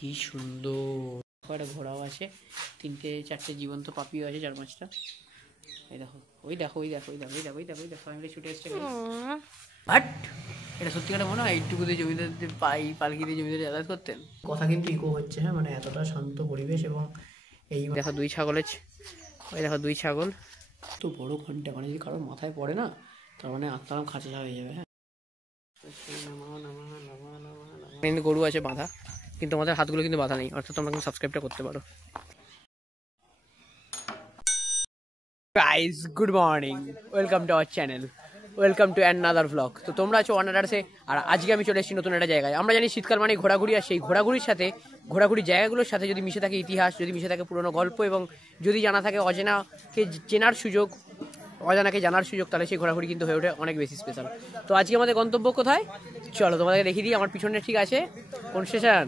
কি সুন্দর, একটা ঘোড়াও আছে, 3-4টে জীবন্ত পাপিও আছে, 4-5টা। এই দেখো, ওই দেখো, ওই দেখো, ওই দেখো, ওই দেখো, ওই দেখো, ওই দেখো, আমি ছুটে এসছে। বাট এটা সত্যি কথা মনে হয় এইটুকুতে জমিদারদের পালকি দিয়ে জমিদার যাতায়াত করতেন। কথা কিন্তু ইকো হচ্ছে, হ্যাঁ, মানে এতটা শান্ত পরিবেশ। এবং এই দেখো দুই ছাগলের, ওই দেখো দুই ছাগল, তো বড় ঘন্টা, মানে যদি কারোর মাথায় পড়ে না, তার মানে আত্মারাম খাঁচা হয়ে যাবে। হ্যাঁ, কিন্তু গরু আছে বাঁধা, কিন্তু আমাদের হাতগুলো কিন্তু বাঁধা নেই, অর্থাৎ তোমরা কিন্তু সাবস্ক্রাইবটা করতে পারো। Guys, good morning, welcome to our channel, welcome to another vlog. তো তোমরা আছো ওয়ানাডার্সে, আর আজকে আমি চলে এসেছি নতুন একটা জায়গায়। আমরা জানি শীতকাল মানে ঘোরাঘুরি, আর সেই ঘোরাঘুরির সাথে, ঘোরাঘুরি জায়গাগুলোর সাথে যদি মিশে থাকে ইতিহাস, যদি মিশে থাকে পুরোনো গল্প, এবং যদি জানা থাকে অজানাকে চেনার সুযোগ, অজানাকে জানার সুযোগ, তাহলে সেই ঘোরাঘুরি কিন্তু হয়ে ওঠে অনেক বেশি স্পেশাল। তো আজকে আমাদের গন্তব্য কোথায়, চলো তোমাদেরকে দেখিয়ে দিই। আমার পিছনে ঠিক আছে কোন স্টেশন?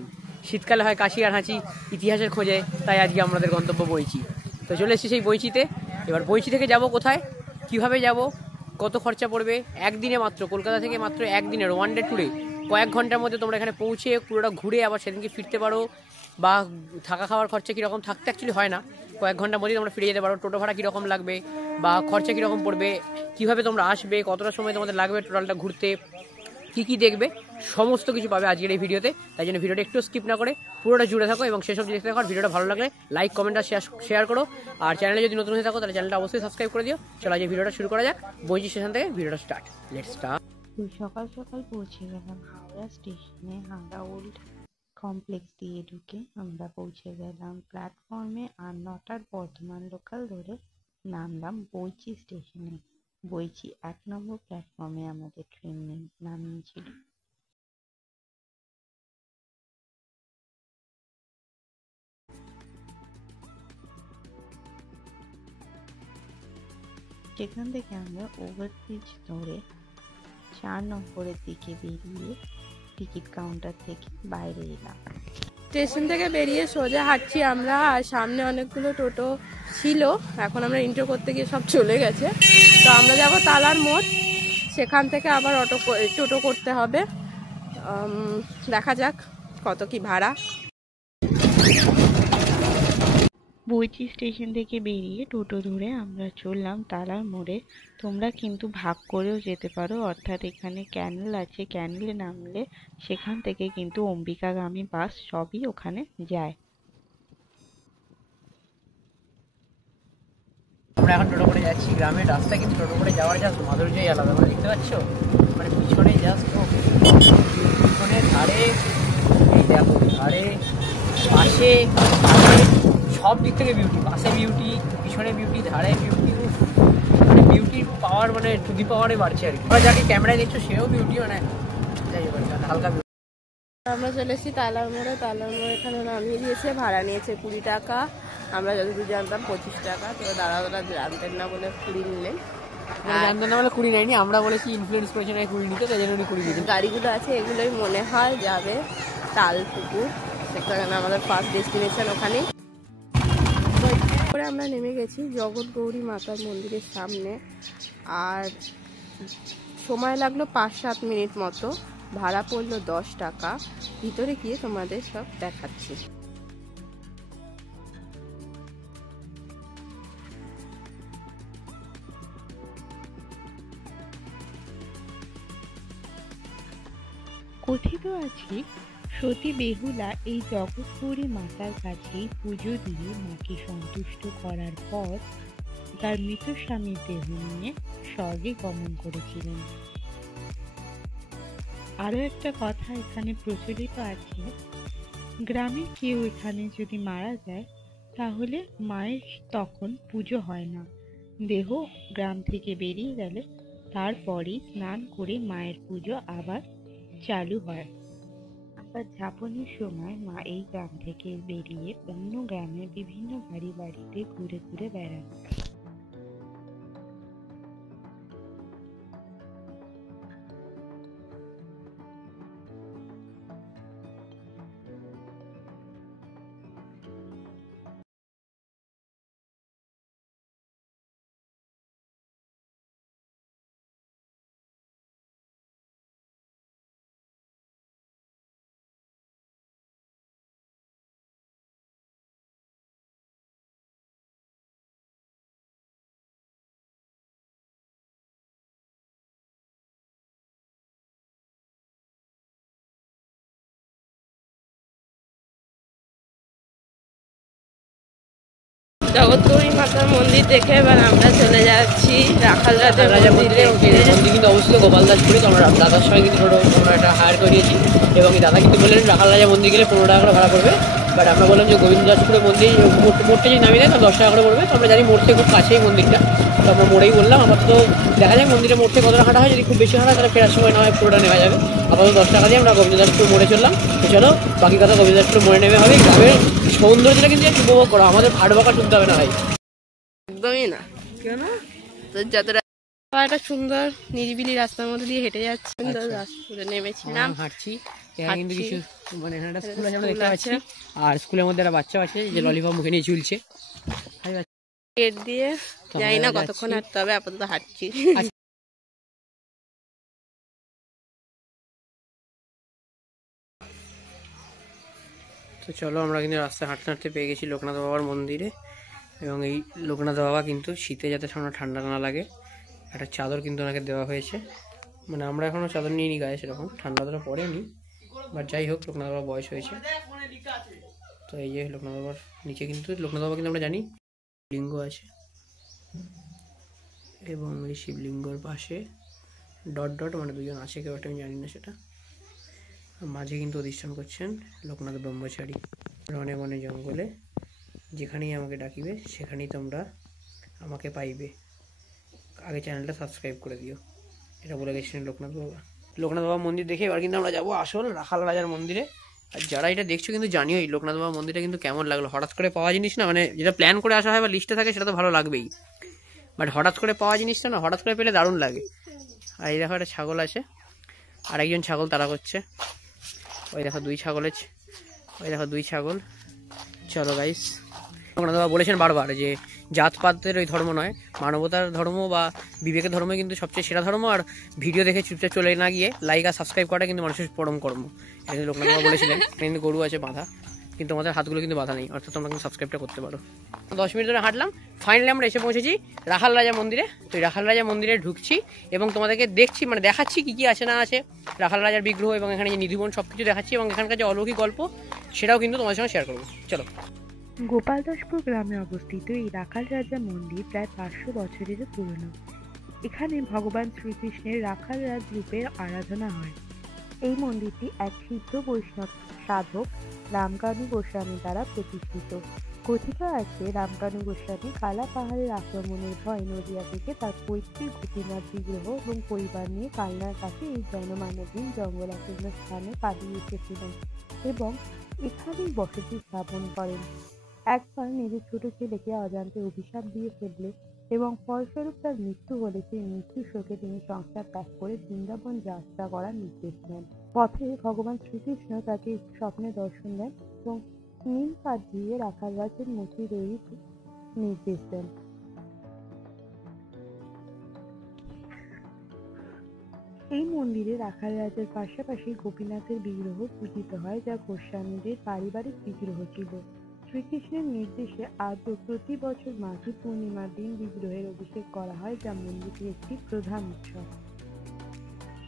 শীতকালে হয় কাশি আর হাঁচি, ইতিহাসের খোঁজে, তাই আজকে আমাদের গন্তব্য বইচি। তো চলে এসেছি সেই বইচিতে। এবার বইচি থেকে যাব কোথায়, কিভাবে যাব, কত খরচা পড়বে, একদিনে মাত্র, কলকাতা থেকে মাত্র একদিনের ওয়ান ডে ট্যুরে কয়েক ঘন্টার মধ্যে তোমরা এখানে পৌঁছে পুরোটা ঘুরে আবার সেদিনকে ফিরতে পারো, বা থাকা খাওয়ার খরচা কীরকম, থাকতে অ্যাকচুয়ালি হয় না, কয়েক ঘন্টার মধ্যেই তোমরা ফিরে যেতে পারো। টোটো ভাড়া কীরকম লাগবে, বা খরচা কীরকম পড়বে, কীভাবে তোমরা আসবে, কতটা সময় তোমাদের লাগবে টোটালটা ঘুরতে, কী কী দেখবে, সমস্ত কিছু পাবে আজকের এই ভিডিওতে। তাই জন্য ভিডিওটা একটু স্কিপ না করে পুরোটা জুড়ে থাকো, এবং সেসব দেখতে থাকো। আর ভিডিওটা ভালো লাগলে লাইক, কমেন্ট আর শেয়ার করো। আর চ্যানেলে যদি নতুন হয়ে থাকো তাহলে চ্যানেলটা অবশ্যই সাবস্ক্রাইব করে দিও। চলো আজ ভিডিওটা শুরু করা যাক, বইচি স্টেশন থেকে ভিডিওটা স্টার্ট, লেটস স্টার্ট। সকাল সকাল পৌঁছে গেলাম হাওড়া স্টেশনে। হাওড়া ওল্ড কমপ্লেক্স দিয়ে ঢুকে আমরা পৌঁছে গেলাম প্ল্যাটফর্মে, আর 9টার বর্ধমান লোকাল ধরে নামলাম বইচি স্টেশনে। বইচি 1 নম্বর প্ল্যাটফর্মে আমাদের ট্রেন নামিয়েছিল। সেখান থেকে আমরা ওভারব্রিজ ধরে 4 নম্বরের দিকে বেরিয়ে টিকিট কাউন্টার থেকে বাইরে এলাম। স্টেশন থেকে বেরিয়ে সোজা হাঁটছি আমরা, আর সামনে অনেকগুলো টোটো ছিল, এখন আমরা ইন্টার করতে গিয়ে সব চলে গেছে। তো আমরা যাবো তালার মোড়, সেখান থেকে আবার টোটো করতে হবে। দেখা যাক কত কি ভাড়া। বইচি স্টেশন থেকে বেরিয়ে টোটো ধরে আমরা চললাম তালার মোড়ে। তোমরা কিন্তু ভাগ করেও যেতে পারো, অর্থাৎ এখানে ক্যানেল আছে, ক্যানেলে নামলে সেখান থেকে কিন্তু অম্বিকাগামী বাস সবই ওখানে যায়। আমরা এখন টোটো করে যাচ্ছি গ্রামের রাস্তায়, কিন্তু টোটো করে যাওয়ার জাস্ট মাধুর্যই আলাদা। মানে দেখতে পাচ্ছ, মানে পিছনে জাস্ট পিছনে ধারে, এই দেখো ধারে, পাশে, সব দিক থেকে বিউটি, পাশে বিউটি, পিছনে বিউটি, ধারে বিউটি, মানে বিউটির পাওয়ার মানে টু দি পাওয়ারে বাড়ছে আর কি। আমরা যাকে ক্যামেরায় দেখছো সেও বিউটি, মানে যাই হোক হালকা। আমরা চলে এসেছি তালার মোড়ে। তালার মোড়ে এখানে নামিয়ে দিয়েছে, ভাড়া নিয়েছে 20 টাকা। আমরা যতদূর জানতাম 25 টাকা। তো দাদা জানতেন না বলে 20 নিলেন। জানতেন না বলে 20 নেয়নি, আমরা বলেছি ইনফ্লুয়েন্স করেছে না 20 নিতে, তাই জন্য উনি 20 নিয়েছেন। গাড়িগুলো আছে এগুলোই মনে হয় যাবে তালপুকুর, সেখানে আমাদের ফার্স্ট ডেস্টিনেশন ওখানে। করে আমরা নেমে গেছি জগৎ গৌরী মাতার মন্দিরের সামনে, আর সময় লাগলো 5-7 মিনিট মতো। ভাড়া পড়লো 10 টাকা। ভিতরে গিয়ে তোমাদের সব দেখাচ্ছি। কথিত আছে সতী বেহুলা এই জগৎগৌরী মাতার কাছেই পুজো দিয়ে মাকে সন্তুষ্ট করার পর তার মৃত স্বামীর দেহ নিয়ে স্বর্গে গমন করেছিলেন। আরো একটা কথা এখানে প্রচলিত আছে, গ্রামে কেউ এখানে যদি মারা যায় তাহলে মায়ের তখন পুজো হয় না। দেহ গ্রাম থেকে বেরিয়ে গেলে তারপরেই স্নান করে মায়ের পুজো আবার চালু হয়। আবার যাপনের সময় মা এই গ্রাম থেকে বেরিয়ে অন্য গ্রামের বিভিন্ন বাড়িতে ঘুরে ঘুরে বেড়ান। জগৎগৌরী মাতার মন্দির দেখে এবার আমরা চলে যাচ্ছি রাখাল রাজা রাজা মন্দিরে। মন্দিরে। এবং এই মন্দির কিন্তু অবস্থিত গোপালদাসপুরে। তো আমরা দাদার সঙ্গে কিন্তু টোটো আমরা একটা হায়ার করে নিয়েছি, এবং এই দাদা কিন্তু বললেন রাখাল রাজা মন্দির গেলে 15 টাকা করে ভাড়া পড়বে। বাট আমরা বললাম যে গোবিন্দদাসপুরে মন্দির মোড়টা যদি নামিয়ে দেয় তো 10 টাকা করে পড়বে। তো আমরা জানি মোড় থেকে খুব কাছেই মন্দিরটা, তো আমরা মোড়েই বললাম। আপাতত দেখা যায় মন্দিরের মোড় থেকে কতটা হাঁটা হয়, যদি খুব বেশি হাঁটা তাহলে ফেরার সময় না হয় পুরোটা নেওয়া যাবে। আপাতত 10 টাকা দিয়ে আমরা গোবিন্দদাসপুর মোড়ে চললাম। তো চলো বাকি কথা গোবিন্দদাসপুর মোড়ে নেমে হবে। গ্রামের সৌন্দর্যটা কিন্তু একটু উপভোগ করা, আমাদের ভাট বকা শুনতে হবে না ভাই। একদমই না। কেন? তো যতটা একটা সুন্দর নিরিবিলি রাস্তার মধ্যে দিয়ে হেঁটে যাচ্ছি, সুন্দর রাস্তায় নেমেছিলাম। হাঁটছি এখানে কিন্তু কিছু মানে এখানে একটা স্কুল আছে আমরা স্কুল দেখতে পাচ্ছি, আছে। আর স্কুলের মধ্যে একটা বাচ্চা আছে যে ললিপপ মুখে নিয়ে ঝুলছে। হাই বাচ্চা। গেট দিয়ে তো জানি না আমরা কতক্ষণ যাচ্ছি। হাঁটতে হবে, আপাতত হাঁটছি। তো চলো আমরা কিন্তু রাস্তায় হাঁটতে হাঁটতে পেয়ে গেছি লোকনাথ বাবার মন্দিরে। এবং এই লোকনাথ বাবা কিন্তু শীতে যাতে সামনে ঠান্ডা না লাগে একটা চাদর কিন্তু ওনাকে দেওয়া হয়েছে। মানে আমরা এখনও চাদর নিয়ে নি গায়ে, সেরকম ঠান্ডা তো পড়েনি, বাট যাই হোক লোকনাথ বাবার বয়স হয়েছে। তো এই যে লোকনাথ বাবার নিচে কিন্তু লোকনাথ বাবা কিন্তু আমরা জানি লিঙ্গ আছে, এবং এই শিবলিঙ্গর পাশে ডট ডট মানে দুজন আছে, কেউ একটা আমি জানি না সেটা। মাঝে কিন্তু অধিষ্ঠান করছেন লোকনাথ ব্রহ্মচারী। রনে বনে জঙ্গলে যেখানেই আমাকে ডাকিবে সেখানেই তোমরা আমাকে পাইবে, আগে চ্যানেলটা সাবস্ক্রাইব করে দিও, এটা বলে গেছিলেন লোকনাথ বাবা। লোকনাথ বাবা মন্দির দেখে এবার কিন্তু আমরা যাবো আসল রাখাল রাজার মন্দিরে। আর যারা এটা দেখছো কিন্তু জানিও এই লোকনাথ বাবা মন্দিরটা কিন্তু কেমন লাগলো। হঠাৎ করে পাওয়া জিনিস না, মানে যেটা প্ল্যান করে আসা হয় বা লিস্টে থাকে সেটা তো ভালো লাগবেই, বাট হঠাৎ করে পাওয়া জিনিসটা না, হঠাৎ করে পেলে দারুণ লাগে। আর এই দেখো একটা ছাগল আছে, আর একজন ছাগল তাড়া করছে। ওই দেখো দুই ছাগল। চলো গাইস, লোকনাথ বাবা বলেছেন বারবার যে জাতপাতের ওই ধর্ম নয়, মানবতার ধর্ম বা বিবেকের ধর্ম কিন্তু সবচেয়ে সেরা ধর্ম। আর ভিডিও দেখে চুপচাপ চলে না গিয়ে লাইক আর সাবস্ক্রাইব করাটা কিন্তু মানুষের পরম কর্ম, এটা কিন্তু লোকনাথ বাবা বলেছিলেন। কিন্তু গরু আছে বাঁধা, কিন্তু আমাদের হাতগুলো কিন্তু বাঁধা নেই, অর্থাৎ তোমরা কিন্তু সাবস্ক্রাইবটা করতে পারো। 10 মিনিট ধরে হাঁটলাম, ফাইনালি আমরা এসে পৌঁছেছি রাখাল রাজা মন্দিরে। তো এই রাখাল রাজা মন্দিরে ঢুকছি এবং তোমাদেরকে দেখছি, মানে দেখাচ্ছি কি কি আছে না আছে, রাখাল রাজার বিগ্রহ এবং এখানে যে নিধিবন সব কিছু দেখাচ্ছি, এবং এখানকার যে অলৌকিক গল্প সেটাও কিন্তু তোমাদের সঙ্গে শেয়ার করবো। চলো। গোপালদাসপুর গ্রামে অবস্থিত এই রাখাল রাজা মন্দির প্রায় 500 বছরেরও পুরনো। এখানে ভগবান শ্রীকৃষ্ণের রাখাল রাজ রূপের আরাধনা হয়। এই মন্দিরটি এক সিদ্ধ বৈষ্ণব সাধক রামকানু গোস্বামী দ্বারা প্রতিষ্ঠিত। কথিত আছে রামকানু গোস্বামী কালা পাহাড়ের আক্রমণের ভয় নদিয়া থেকে তার পৈতৃক গোপীনাথ বিগ্রহ এবং পরিবার নিয়ে কালনার কাছে এই জনমানবহীন জঙ্গলাপূর্ণ স্থানে পালিয়ে এসেছিলেন এবং এখানেই বসতি স্থাপন করেন। একবার নিজের ছোট ছেলেকে অজান্তে অভিশাপ দিয়ে ফেললে এবং ফলস্বরূপ তার মৃত্যু হলে সেই মৃত্যুর শোকে তিনি সংসার ত্যাগ করে বৃন্দাবন যাত্রা করার নির্দেশ দেন। পথে ভগবান শ্রীকৃষ্ণ তাকে স্বপ্নে দর্শন দেন এবং নীল কাঠ দিয়ে রাখাল রাজের মূর্তি তৈরির নির্দেশ দেন। এই মন্দিরে রাখাল রাজের পাশাপাশি গোপীনাথের বিগ্রহ পূজিত হয়, যা গোস্বামীদের পারিবারিক বিগ্রহ ছিল। শ্রীকৃষ্ণের নির্দেশে আজও প্রতি বছর মাঘী পূর্ণিমার দিন বিগ্রহের অভিষেক করা হয়, যা মন্দিরের একটি প্রধান উৎসব।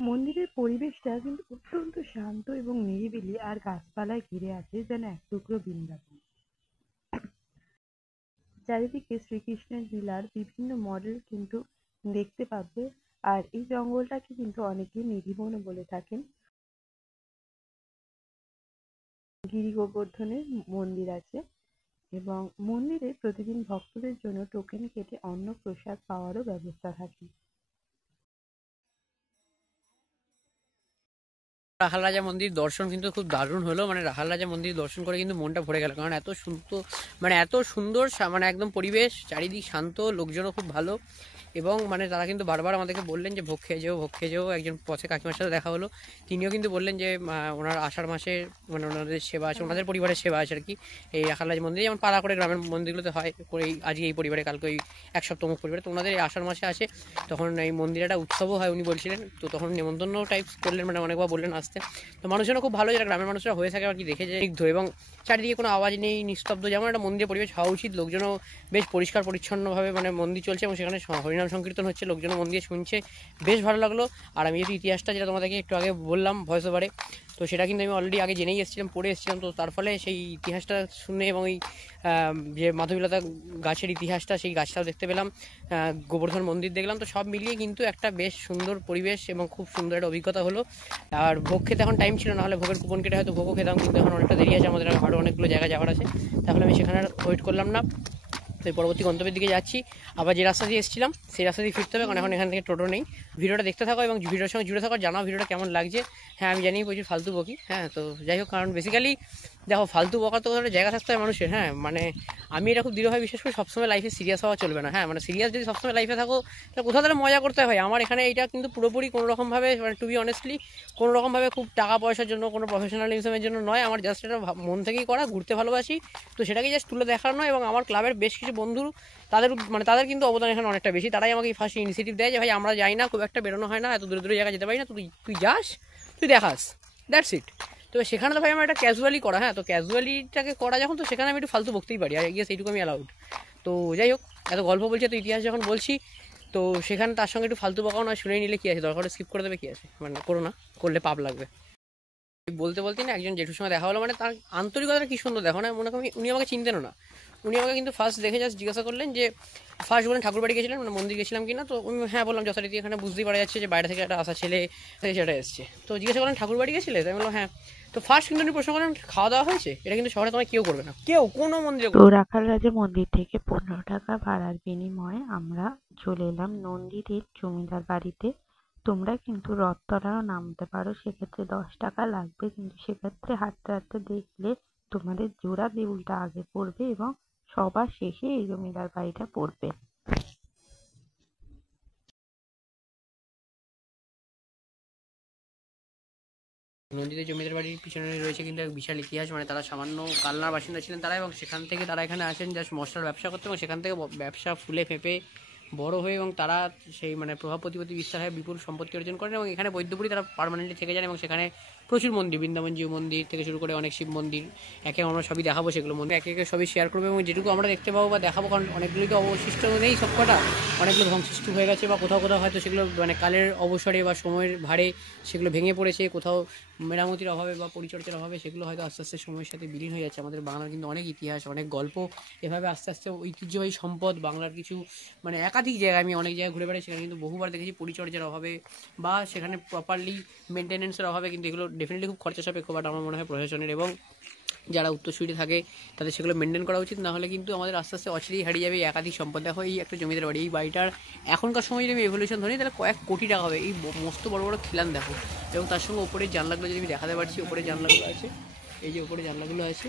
মন্দিরের পরিবেশটা কিন্তু অত্যন্ত শান্ত এবং নিরিবিলি, আর গাছপালায় ঘিরে আছে যেন এক টুকরো বৃন্দাবন। চারিদিকে শ্রীকৃষ্ণের লীলার বিভিন্ন মডেল কিন্তু দেখতে পাবে, আর এই জঙ্গলটাকে কিন্তু অনেকে নিধিবনও বলে থাকেন। গিরি গোবর্ধনের মন্দির আছে এবং মন্দিরে প্রতিদিন ভক্তদের জন্য টোকেন কেটে অন্ন প্রসাদ পাওয়ারও ব্যবস্থা থাকে। রাখাল রাজা মন্দির দর্শন কিন্তু খুব দারুণ হলো, মানে রাখাল রাজা মন্দির দর্শন করে কিন্তু মনটা ভরে গেল, কারণ এত সুন্দর, মানে এত সুন্দর, মানে একদম পরিবেশ, চারিদিক শান্ত, লোকজনও খুব ভালো। এবং মানে তারা কিন্তু বারবার আমাদেরকে বললেন যে ভোগ খেয়ে যেও। একজন পথে কাকিমার সাথে দেখা হলো, তিনিও কিন্তু বললেন যে ওনার আষাঢ় মাসে মানে ওনাদের সেবা আছে, ওনাদের পরিবারের সেবা আছে আর কি এই রাখাল রাজা মন্দিরে, যেমন পাড়া করে গ্রামের মন্দিরগুলোতে হয় করে আজকে এই পরিবারে, কালকে ওই এক সপ্তাহ মুখ পরিবারে। তো ওনাদের এই আষাঢ় মাসে আসে, তখন এই মন্দিরে একটা উৎসবও হয় উনি বলছিলেন। তো তখন নেমন্তন্ন টাইপ করলেন, মানে অনেকবার বললেন আসতে। তো মানুষজনও খুব ভালো, যারা গ্রামের মানুষরা হয়ে থাকে আর কি, দেখে যে স্নিগ্ধ এবং চারিদিকে কোনো আওয়াজ নেই, নিস্তব্ধ, যেমন একটা মন্দিরের পরিবেশ হওয়া উচিত। লোকজনও বেশ পরিষ্কার পরিচ্ছন্নভাবে মানে মন্দির চলছে, এবং সেখানে হরিনাম হরিনাম সংকীর্তন হচ্ছে, লোকজন মন দিয়ে শুনছে, বেশ ভালো লাগলো। আর আমি যেহেতু ইতিহাসটা যেটা তোমাদেরকে একটু আগে বললাম ভয়েস ওভারে, তো সেটা কিন্তু আমি অলরেডি আগে জেনেই এসেছিলাম, পড়ে এসেছিলাম। তো তার ফলে সেই ইতিহাসটা শুনে এবং ওই যে মাধবীলতা গাছের ইতিহাসটা, সেই গাছটাও দেখতে পেলাম, গোবর্ধন মন্দির দেখলাম। তো সব মিলিয়ে কিন্তু একটা বেশ সুন্দর পরিবেশ এবং খুব সুন্দর একটা অভিজ্ঞতা হলো। আর ভোগ খেতে এখন টাইম ছিল, না হলে ভোগের কুপন কেটে হয়তো ভোগও খেতাম, কিন্তু এখন অনেকটা দেরি আছে, আমাদের আরও অনেকগুলো জায়গা যাওয়ার আছে, তাহলে আমি সেখানে আর ওয়েট করলাম না। তো এই পরবর্তী গন্তব্যের দিকে যাচ্ছি। আবার যে রাস্তা দিয়ে এসেছিলাম সেই রাস্তা দিয়ে ফিরতে হবে, কারণ এখন এখান থেকে টোটো নেই। ভিডিওটা দেখতে থাকো এবং ভিডিওর সঙ্গে জুড়ে থাকো, জানাও ভিডিওটা কেমন লাগছে। হ্যাঁ আমি জানি প্রচুর ফালতু বকি, হ্যাঁ তো যাই হোক, কারণ বেসিক্যালি দেখো ফালতু বকা তো জায়গা থাকতে হয় মানুষের। হ্যাঁ মানে আমি এটা খুব দৃঢ়ভাবে বিশ্বাস করি, সবসময় লাইফে সিরিয়াস হওয়া চলবে না। হ্যাঁ মানে সিরিয়াস যদি সবসময় লাইফে থাকো তাহলে কোথাও তাহলে মজা করতে হয়। আমার এখানে এইটা কিন্তু পুরোপুরি কোনোরকমভাবে, মানে টু বি অনেস্টলি, কোনোরকমভাবে খুব টাকা পয়সার জন্য, কোনো প্রফেশনালিজমের জন্য নয়। আমার জাস্ট এটা মন থেকেই করা, ঘুরতে ভালোবাসি, তো সেটাকে জাস্ট তুলে দেখানো। এবং আমার ক্লাবের বেশ কিছু বন্ধু, তাদের কিন্তু অবদান এখানে অনেকটা বেশি। তারাই আমাকে ফার্স্ট ইনিশিয়েটিভ দেয় যে ভাই আমরা যাই না, খুব একটা বেরোনো হয় না, এত দূরে দূরে জায়গায় যেতে পারি না, তুই যাস, তুই দেখাস, দ্যাটস ইট। তো সেখানে তো ভাই আমার একটা ক্যাজুয়ালি করা, হ্যাঁ তো ক্যাজুয়ালিটাকে করা যখন, তো সেখানে আমি একটু ফালতু বকতেই পারি, আর গিয়ে সেইটুকু আমি অ্যালাউড। তো যাই হোক, এত গল্প বলছি, এত ইতিহাস যখন বলছি, তো সেখানে তার সঙ্গে একটু ফালতু বকাও না, শুনে নিলে কী আছে, দরকার স্কিপ করে দেবে কী আছে, মানে করো না, করলে পাপ লাগবে। বলতে বলতেই না একজন জেঠুর সঙ্গে দেখা হলো, মানে তার আন্তরিকতাটা কি সুন্দর দেখো না, মনে করি উনি আমাকে চিনতেনও না। উনি আমাকে কিন্তু ফার্স্ট দেখে জাস্ট জিজ্ঞাসা করলেন যে, ফার্স্ট বলেন ঠাকুর বাড়ি গেছিলেন, মানে মন্দির গেছিলাম কিনা। তো আমি হ্যাঁ বললাম যথারীতি, এখানে বুঝতেই পারা যাচ্ছে যে বাইরে থেকে একটা আসা ছেলে সেটা এসছে। তো জিজ্ঞাসা করলেন ঠাকুর বাড়ি গেছিলে, তাই বললাম হ্যাঁ। তো ফার্স্ট কিন্তু উনি প্রশ্ন করলেন খাওয়া দাওয়া হয়েছে, এটা কিন্তু শহরে তোমার কেউ করবে না, কেউ কোনো মন্দিরে। তো রাখাল রাজা মন্দির থেকে 15 টাকা ভাড়ার বিনিময়ে আমরা চলে এলাম নন্দীদের জমিদার বাড়িতে। তোমরা কিন্তু রথতলাও নামতে পারো, সেক্ষেত্রে 10 টাকা লাগবে, কিন্তু সেক্ষেত্রে হাঁটতে হাঁটতে দেখলে তোমাদের জোড়া দেউলটা আগে পড়বে এবং সবার শেষে এই জমিদার বাড়িটা পড়বে। নন্দীদের জমিদার বাড়ির পিছনে রয়েছে কিন্তু এক বিশাল ইতিহাস, মানে তারা সামান্য কালনার বাসিন্দা ছিলেন তারা, এবং সেখান থেকে তারা এখানে আসেন জাস্ট মশলার ব্যবসা করতে, এবং সেখান থেকে ব্যবসা ফুলে ফেঁপে বড় হয়ে, এবং তারা সেই মানে প্রভাব প্রতিপত্তি বিস্তার হয়ে বিপুল সম্পত্তি অর্জন করেন, এবং এখানে বৈদ্যপুরী তারা পার্মানেন্টলি থেকে যান। এবং সেখানে প্রচুর মন্দির, বৃন্দাবন জিউ মন্দির থেকে শুরু করে অনেক শিব মন্দির, একে আমরা সবই দেখাবো, সেগুলো মন্দির একে একে সবই শেয়ার করবো, এবং যেটুকু আমরা দেখতে পাবো বা দেখাবো, কারণ অনেকগুলি তো অবশিষ্ট নেই সব কটা, অনেকগুলো ধ্বংসস্তূপ হয়ে গেছে, বা কোথাও কোথাও হয়তো সেগুলো মানে কালের অবসরে বা সময়ের ভারে সেগুলো ভেঙে পড়েছে, কোথাও মেরামতির অভাবে বা পরিচর্যার অভাবে সেগুলো হয়তো আস্তে আস্তে সময়ের সাথে বিলীন হয়ে যাচ্ছে। আমাদের বাংলার কিন্তু অনেক ইতিহাস, অনেক গল্প এভাবে আস্তে আস্তে ঐতিহ্যবাহী সম্পদ বাংলার কিছু, মানে একাধিক জায়গায় আমি অনেক জায়গায় ঘুরে বেড়াই, সেখানে কিন্তু বহুবার দেখেছি পরিচর্যার অভাবে বা সেখানে প্রপারলি মেনটেনেন্সের অভাবে, কিন্তু এগুলো ডেফিনেটলি খুব খরচা সাপেক্ষ, বাট আমার মনে হয় প্রশাসনের এবং যারা উত্তরসূরি থাকে তাদের সেগুলো মেনটেন করা উচিত, না হলে কিন্তু আমাদের আস্তে আস্তে অচিরেই হারিয়ে যাবে এই একাধিক সম্পদ। দেখো এই একটা জমিদার বাড়ি, এই বাড়িটার এখনকার সময় যদি আমি এভলিউশন ধরি তাহলে কয়েক কোটি টাকা হবে। এই মস্ত বড় বড় খিলান দেখো, এবং তার সঙ্গে ওপরের জানলাগুলো যদি আমি দেখাতে পারছি, ওপরের জানলাগুলো আছে, এই যে ওপরে জানলাগুলো আছে,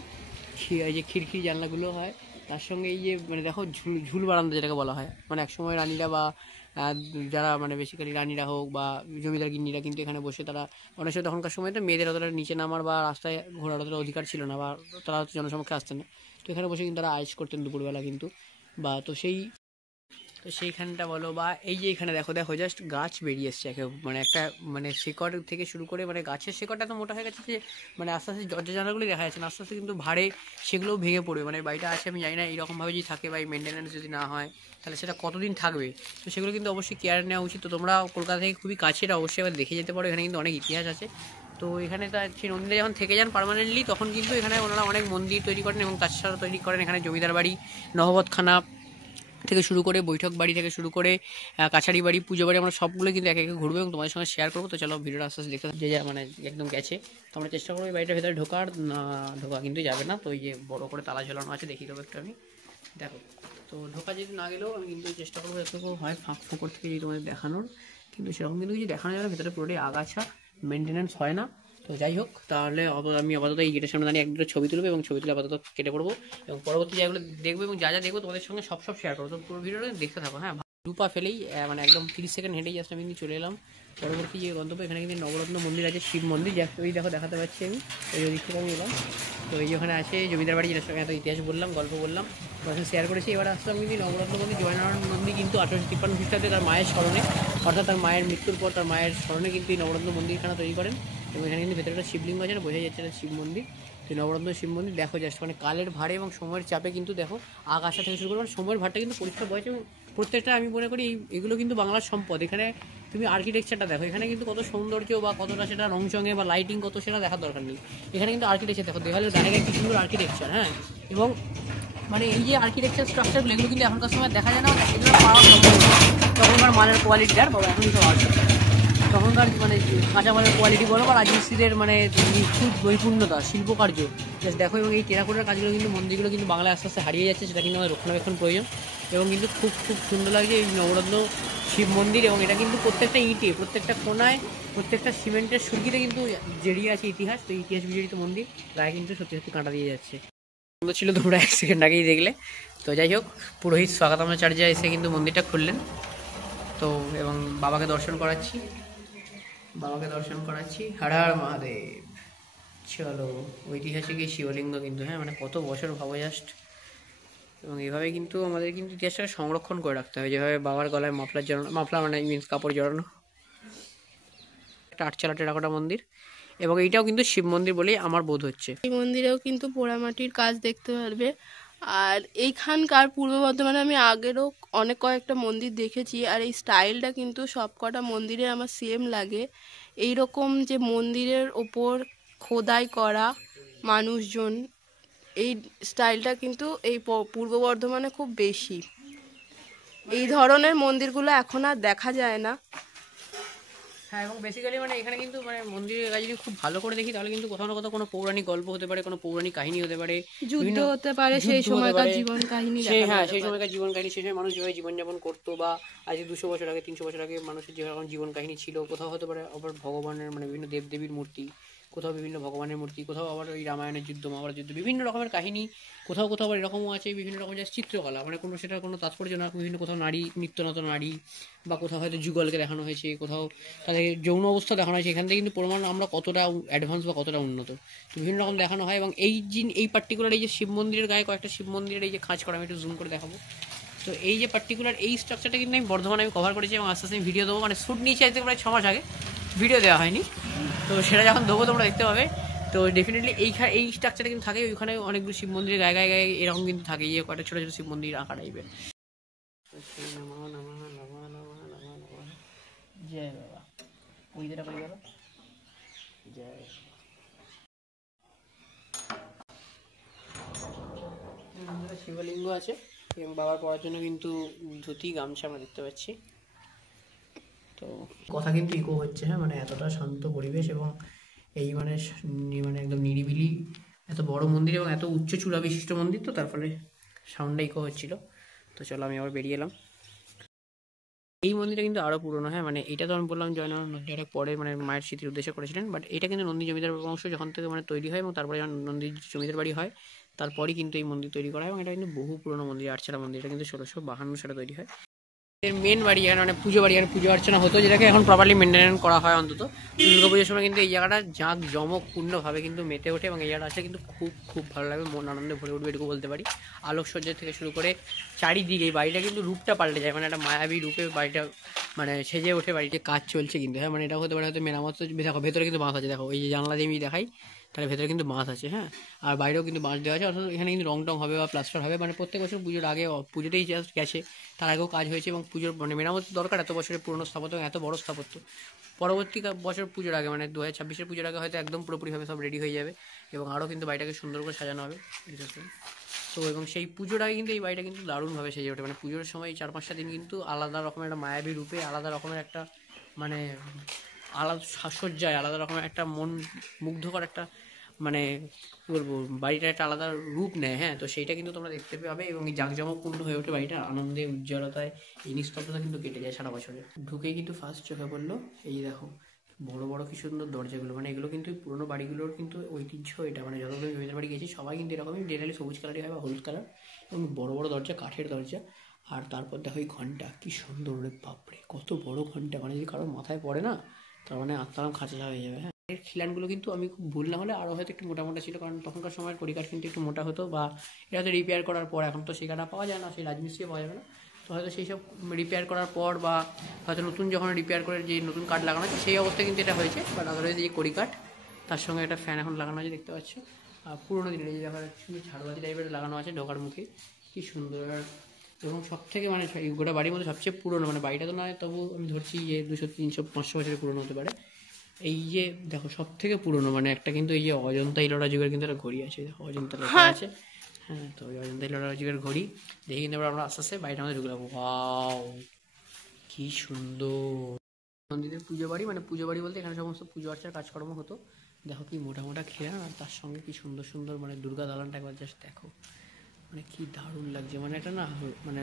এই যে খিড়কি জানলাগুলো হয়, তার সঙ্গে এই যে মানে দেখো ঝুল বারান্দা যেটাকে বলা হয়, মানে একসময় রানীরা বা যারা মানে বেসিক্যালি রানীরা হোক বা জমিদার গিন্নিরা কিন্তু এখানে বসে তারা অনেক সময়, তখনকার সময় তো মেয়েদের অতটা নিচে নামার বা রাস্তায় ঘোরার অতটা অধিকার ছিল না, বা তারা হয়তো জনসমক্ষে আসতেন না, তো এখানে বসে কিন্তু তারা আয়েশ করতেন দুপুরবেলা কিন্তু, বা তো সেইখানটা বলো, বা এই যে এখানে দেখো জাস্ট গাছ বেরিয়ে এসছে একে, মানে একটা মানে শিকড় থেকে শুরু করে, মানে গাছের শিকড়টা তো মোটা হয়ে গেছে যে মানে আস্তে আস্তে দরজা জানালাগুলি দেখা যাচ্ছে না, আস্তে আস্তে কিন্তু ভাড়ে সেগুলোও ভেঙে পড়বে। মানে বাড়িটা আছে আমি জানি না এইরকমভাবে যদি থাকে বা এই মেনটেন্যান্স যদি না হয় তাহলে সেটা কতদিন থাকবে, তো সেগুলো কিন্তু অবশ্যই কেয়ার নেওয়া উচিত। তো তোমরা কলকাতা থেকে খুবই কাছে, এটা অবশ্যই আবার দেখে যেতে পারো, এখানে কিন্তু অনেক ইতিহাস আছে। তো এখানে তার সেই নন্দীরা যখন থেকে যান পার্মানেন্টলি, তখন কিন্তু এখানে ওনারা অনেক মন্দির তৈরি করেন এবং তাছাড়া তৈরি করেন এখানে জমিদার বাড়ি, নহবতখানা থেকে শুরু করে বৈঠক বাড়ি থেকে শুরু করে কাছারি বাড়ি, পুজো বাড়ি, আমরা সবগুলো কিন্তু একে একে ঘুরবো এবং তোমাদের সঙ্গে শেয়ার করবো। তো চলো ভিডিওটা আস্তে আস্তে দেখতে, যে যা মানে একদম গেছে, তো আমরা চেষ্টা করবো এই বাড়িটার ভেতরে ঢোকার, না ঢোকা কিন্তু যাবে না। তো এই যে বড় করে তালা ঝোলানো আছে, দেখিয়ে দেবো একটু আমি, দেখো। তো ঢোকা যদি না গেলেও আমি কিন্তু চেষ্টা করবো যতটুকু হয় ফাঁক ফোকর থেকে যদি তোমাদের দেখানোর, কিন্তু সেরকম কিন্তু কিছু দেখানো যাবে না, ভেতরে পুরোটাই আগাছা, মেনটেন্যান্স হয় না। তো যাই হোক, তাহলে আমি আপাতত এই গেটের সামনে দাঁড়িয়ে এক দুটো ছবি তুলবো এবং ছবি তুলে আপাতত কেটে পড়বো, এবং পরবর্তী জায়গাগুলো দেখবো এবং যা যা দেখবো তোমাদের সঙ্গে সব শেয়ার করবো। তো পুরো ভিডিওটা দেখতে থাকো। হ্যাঁ, দুপা ফেলেই মানে একদম 30 সেকেন্ড হেঁটেই জাস্ট আমি কিন্তু চলে এলাম পরবর্তী যে গন্তব্য। এখানে কিন্তু নবরত্ন মন্দির আছে, শিব মন্দির, যা ওই দেখো দেখাতে পাচ্ছি আমি, ওই দিক থেকে আমি এলাম। তো এই ওখানে আছে জমিদার বাড়ি, যেটার সঙ্গে এত ইতিহাস বললাম, গল্প বললাম, তোমার শেয়ার করেছি। এবার আসলাম কিন্তু নবরত্ন মন্দির, জয়নারায়ণ মন্দির কিন্তু 1853 খ্রিস্টাব্দে তার মায়ের স্মরণে, অর্থাৎ তার মায়ের মৃত্যুর পর তার মায়ের স্মরণে কিন্তু এই নবরত্ন মন্দিরখানা তৈরি করেন, এবং এখানে কিন্তু ভেতরে একটা শিবলিঙ্গ আছে, বোঝা যাচ্ছে এটা শিব মন্দির। তো নবরত্ন শিব মন্দির দেখো জাস্ট মানে কালের ভারে এবং সময়ের চাপে কিন্তু দেখো আগাছা থেকে শুরু করে মানে সময়ের ভারটা কিন্তু পরিষ্কার বয়েছে, এবং প্রত্যেকটা আমি মনে করি এগুলো কিন্তু বাংলার সম্পদ। এখানে তুমি আর্কিটেকচারটা দেখো, এখানে কিন্তু কত সৌন্দর্য বা কতটা সেটা রংচঙে বা লাইটিং কত সেটা দেখার দরকার নেই। এখানে কিন্তু আর্কিটেকচার দেখো, দেওয়ালের গায়ে কি সুন্দর আর্কিটেকচার, হ্যাঁ। এবং মানে এই যে আর্কিটেকচার স্ট্রাকচারগুলো এগুলো কিন্তু এখনকার সময় দেখা যায় না, এগুলো পাওয়ার তখনকার মালের কোয়ালিটি আর বাবা এখনই সব আসে। তখনকার মানে কাঁচামালের কোয়ালিটি বলো বা রাজমিস্ত্রিদের মানে নিখুঁত নৈপুণ্যতা, শিল্পকার্য জাস্ট দেখো। এবং এই টেরাকোটার কাজগুলো কিন্তু মন্দিরগুলো কিন্তু বাংলায় আস্তে আস্তে হারিয়ে যাচ্ছে, সেটা কিন্তু আমাদের রক্ষণাবেক্ষণ প্রয়োজন। এবং কিন্তু খুব খুব সুন্দর লাগছে এই নবরত্ন শিব মন্দির। এবং এটা কিন্তু প্রত্যেকটা ইটে, প্রত্যেকটা কোনায়, প্রত্যেকটা সিমেন্টের সুরকিতে কিন্তু জড়িয়ে আছে ইতিহাস। তো ইতিহাস বিজড়িত মন্দির, গায়ে কিন্তু সত্যি সত্যি কাঁটা দিয়ে যাচ্ছে। সুন্দর ছিল, তোমরা 1 সেকেন্ড আগেই দেখলে। তো যাই হোক, পুরোহিত স্বাগতাচার্য এসে কিন্তু মন্দিরটা খুললেন। তো এবং বাবাকে দর্শন করাচ্ছি, হর হর মহাদেব। চলো, ঐতিহাসিক এই শিবলিঙ্গ কিন্তু, হ্যাঁ মানে কত বছর ভাবো জাস্ট। এবং এইভাবে কিন্তু আমাদের কিন্তু ইতিহাসটাকে সংরক্ষণ করে রাখতে হবে, যেভাবে বাবার গলায় মাফলার জড়ানো, মাফলার মানে মিন্স কাপড় জড়ানো। একটা 8 টেরাকোটা মন্দির, এবং এইটাও কিন্তু শিব মন্দির বলেই আমার বোধ হচ্ছে। এই মন্দিরেও কিন্তু পোড়ামাটির কাজ দেখতে পারবে। আর এইখানকার পূর্ব বর্ধমানে আমি আগেরও অনেক কয়েকটা মন্দির দেখেছি, আর এই স্টাইলটা কিন্তু সবকটা মন্দিরে আমার সেম লাগে। এই রকম যে মন্দিরের ওপর খোদাই করা মানুষজন, এই স্টাইলটা কিন্তু এই পূর্ব বর্ধমানে খুব বেশি। এই ধরনের মন্দিরগুলো এখন আর দেখা যায় না। হ্যাঁ, এবং বেসিক্যালি মানে এখানে কিন্তু মানে মন্দিরের কাজ যদি খুব ভালো করে দেখি তাহলে কিন্তু কোথাও না কোথাও কোনো পৌরাণিক গল্প হতে পারে, কোনো পৌরাণিক কাহিনী হতে পারে, যুদ্ধ হতে পারে, সেই সময়কার জীবন কাহিনী, সেই সময়কার জীবন কাহিনী, সেই সময় মানুষ যেভাবে জীবনযাপন করতো, বা আজ 200 বছর আগে 300 বছর আগে মানুষের যেরকম জীবন কাহিনী ছিল। কোথাও হতে পারে আবার ভগবানের মানে বিভিন্ন দেবদেবীর মূর্তি, কোথাও বিভিন্ন ভগবানের মূর্তি, কোথাও আবার ওই রামায়ণের যুদ্ধ, মহাভারত যুদ্ধ, বিভিন্ন রকমের কাহিনী। কোথাও কোথাও আবার এরকমও আছে বিভিন্ন রকমের যে চিত্রকলা, মানে কোনো সেটার কোনো তাৎপর্য না, বিভিন্ন কোথাও নারী নিত্যনত নারী, বা কোথাও হয়তো যুগলকে দেখানো হয়েছে, কোথাও তাদের যৌন অবস্থা দেখানো হয়েছে। এখান থেকে কিন্তু প্রমাণ আমরা কতটা অ্যাডভান্স বা কতটা উন্নত, তো বিভিন্ন রকম দেখানো হয়। এবং এই পার্টিকুলার এই যে শিব মন্দিরের গায়ে কয়েকটা শিব মন্দিরের এই যে খাঁজ করা, আমি একটু জুম করে দেখাবো। তো এই যে পার্টিকুলার এই স্ট্রাকচারটা কিন্তু আমি বর্ধমানে আমি কভার করেছি, এবং আস্তে আস্তে আমি ভিডিও দেবো। মানে শ্যুট নিয়েছি আজকে প্রায় 6 মাস আগে, ভিডিও দেওয়া হয়নি। তো সেটা যখন দেবো তোমরা দেখতে পাবে। তো ডেফিনেটলি এই স্ট্রাকচারটা কিন্তু থাকে। ওইখানে অনেকগুলো শিব মন্দিরের গায়ে গায়ে গায়ে এরকম কিন্তু থাকে, এই কয়েকটা ছোটো ছোটো শিব মন্দির আঁকা টাইপের। জয় বাবা, ওই যেটা করে গেল জয়। শিবলিঙ্গ আছে, এবং বাবার পড়ার জন্য কিন্তু ধুতি গামছা আমরা দেখতে পাচ্ছি। তো কথা কিন্তু ইকো হচ্ছে, হ্যাঁ মানে এতটা শান্ত পরিবেশ, এবং এই মানে মানে একদম নিরিবিলি, এত বড় মন্দির এবং এত উচ্চ চূড়া বিশিষ্ট মন্দির, তো তার ফলে সাউন্ডটা ইকো হচ্ছিল। তো চলো আমি আবার বেরিয়ে এলাম। এই মন্দিরটা কিন্তু আরও পুরনো, হ্যাঁ মানে এটা তো আমি বললাম জয়নারায়ণ নন্দীটা পরে মানে মায়ের স্মৃতির উদ্দেশ্যে করেছিলেন, বাট এটা কিন্তু নন্দী জমিদার বংশ যখন থেকে মানে তৈরি হয়, এবং তারপরে যখন নন্দী জমিদার বাড়ি হয় তারপরই কিন্তু এই মন্দির তৈরি করা হয়। এবং এটা কিন্তু বহু পুরনো মন্দির, 8 মন্দির। এটা কিন্তু 1652 সালে তৈরি হয়। এর মেন বাড়ি এখানে মানে পুজো বাড়ি, এখানে পুজো অর্চনা হতো, যেটাকে এখন প্রপারলি মেনটেন করা হয়। অন্তত দুর্গা পুজোর সময় কিন্তু এই জায়গাটা জাঁকজমকপূর্ণভাবে কিন্তু মেতে ওঠে, এবং এই জায়গাটা আসলে কিন্তু খুব খুব ভালো লাগবে, মন আনন্দে ভরে উঠবে এটুকু বলতে পারি। আলোকসজ্জা থেকে শুরু করে চারিদিকে এই বাড়িটা কিন্তু রূপটা পাল্টে যায়, মানে একটা মায়াবী রূপে বাড়িটা মানে সেজে ওঠে। বাড়িতে কাজ চলছে কিন্তু, হ্যাঁ মানে এটা হতে পারে হয়তো মেরামত। দেখো ভেতরে কিন্তু বাঁশ আছে, দেখো এই যে জানলা দিয়ে আমি দেখাই, তাহলে ভেতরে কিন্তু বাঁশ আছে, হ্যাঁ। আর বাইরেও কিন্তু বাঁশ দেওয়া আছে, অর্থাৎ এখানে কিন্তু রং টং হবে বা প্লাস্টার হবে। মানে প্রত্যেক বছর পুজোর আগে, পুজোতেই জাস্ট গেছে, তার আগেও কাজ হয়েছে, এবং পুজোর মানে মেরামত দরকার। এত বছরের পুরনো স্থাপত্য, এত বড় স্থাপত্য, পরবর্তী বছর পুজোর আগে মানে 2026-এর পুজোর আগে হয়তো একদম পুরোপুরিভাবে সব রেডি হয়ে যাবে, এবং আরও কিন্তু বাড়িটাকে সুন্দর করে সাজানো হবে। তো এবং সেই পুজোর আগে কিন্তু এই বাড়িটা কিন্তু দারুণভাবে সেজে ওঠে। মানে পুজোর সময় 4-5টা দিন কিন্তু আলাদা রকমের একটা মায়াবী রূপে, আলাদা রকমের একটা মানে আলাদা সাজসজ্জায়, আলাদা রকমের একটা মন মুগ্ধকর একটা মানে কী বলবো, বাড়িটা একটা আলাদা রূপ নেয়, হ্যাঁ। তো সেইটা কিন্তু তোমরা দেখতে পাবে, এবং এই জাঁকজমকপূর্ণ হয়ে ওঠে বাড়িটা, আনন্দে উজ্জ্বলতায় এই নিস্তব্ধতা কিন্তু কেটে যায় সারা বছরে। ঢুকেই কিন্তু ফার্স্ট চোখে পড়লো এই দেখো বড় বড় কি সুন্দর দরজাগুলো। মানে এগুলো কিন্তু পুরোনো বাড়িগুলোর কিন্তু ঐতিহ্য এটা। মানে যতগুলো জমিদার বাড়ি গেছি সবাই কিন্তু এরকমই জেনারেলি সবুজ কালারই হয় বা হলুদ কালার, এবং বড় বড় দরজা, কাঠের দরজা। আর তারপর দেখো এই ঘন্টা, কি সুন্দর রে বাপরে, কত বড় ঘন্টা। মানে যদি কারোর মাথায় পড়ে না, তার মানে আত্মারাম খাঁচা হয়ে যাবে, হ্যাঁ। এর খিলানগুলো কিন্তু আমি খুব ভুল না হলে আরও হয়তো একটু মোটা মোটা ছিল, কারণ তখনকার সময়ের কড়িকাঠ কিন্তু একটু মোটা হতো, বা এটা হয়তো রিপেয়ার করার পর, এখন তো সেই কাঠা পাওয়া যায় না, সেই রাজমিস্ত্রি পাওয়া যাবে না, তো হয়তো সেই সব রিপেয়ার করার পর, বা হয়তো নতুন যখন রিপেয়ার করে যে নতুন কাঠ লাগানো হচ্ছে সেই অবস্থায় কিন্তু এটা হয়েছে। বাট আদারওয়াইজ এই কড়িকাঠ, তার সঙ্গে একটা ফ্যান এখন লাগানো আছে দেখতে পাচ্ছ। আর পুরোনো দিনের এই দেখা যাচ্ছে ঝাড়বাতি টাইপের লাগানো আছে ঢোকার মুখে, কি সুন্দর। এবং সব থেকে মানে এই গোটা বাড়ির মধ্যে সবচেয়ে পুরনো, মানে বাড়িটা তো নয় তবু আমি ধরছি যে 200, 300, 500 বছরের পুরনো হতে পারে। এই যে দেখো সব থেকে পুরনো মানে একটা কিন্তু এই যে অজন্তা ইলোরা যুগের কিন্তু একটা ঘড়ি আছে, দেখো অজন্তা লেখা আছে। হ্যাঁ, তো ওই অজন্তা ইলোরা যুগের ঘড়ি দেখে কিন্তু আমরা আস্তে আস্তে বাড়িটা আমাদের ঢুকলাম। ওয়াও কি সুন্দর মন্দিরের পুজো বাড়ি, মানে পুজো বাড়ি বলতে এখানে সমস্ত পুজো আর্চার কাজকর্ম হতো। দেখো কি মোটা মোটা খেয়া, আর তার সঙ্গে কি সুন্দর সুন্দর মানে দুর্গা দালানটা একবার জাস্ট দেখো, মানে কি দারুণ লাগছে। মানে এটা না মানে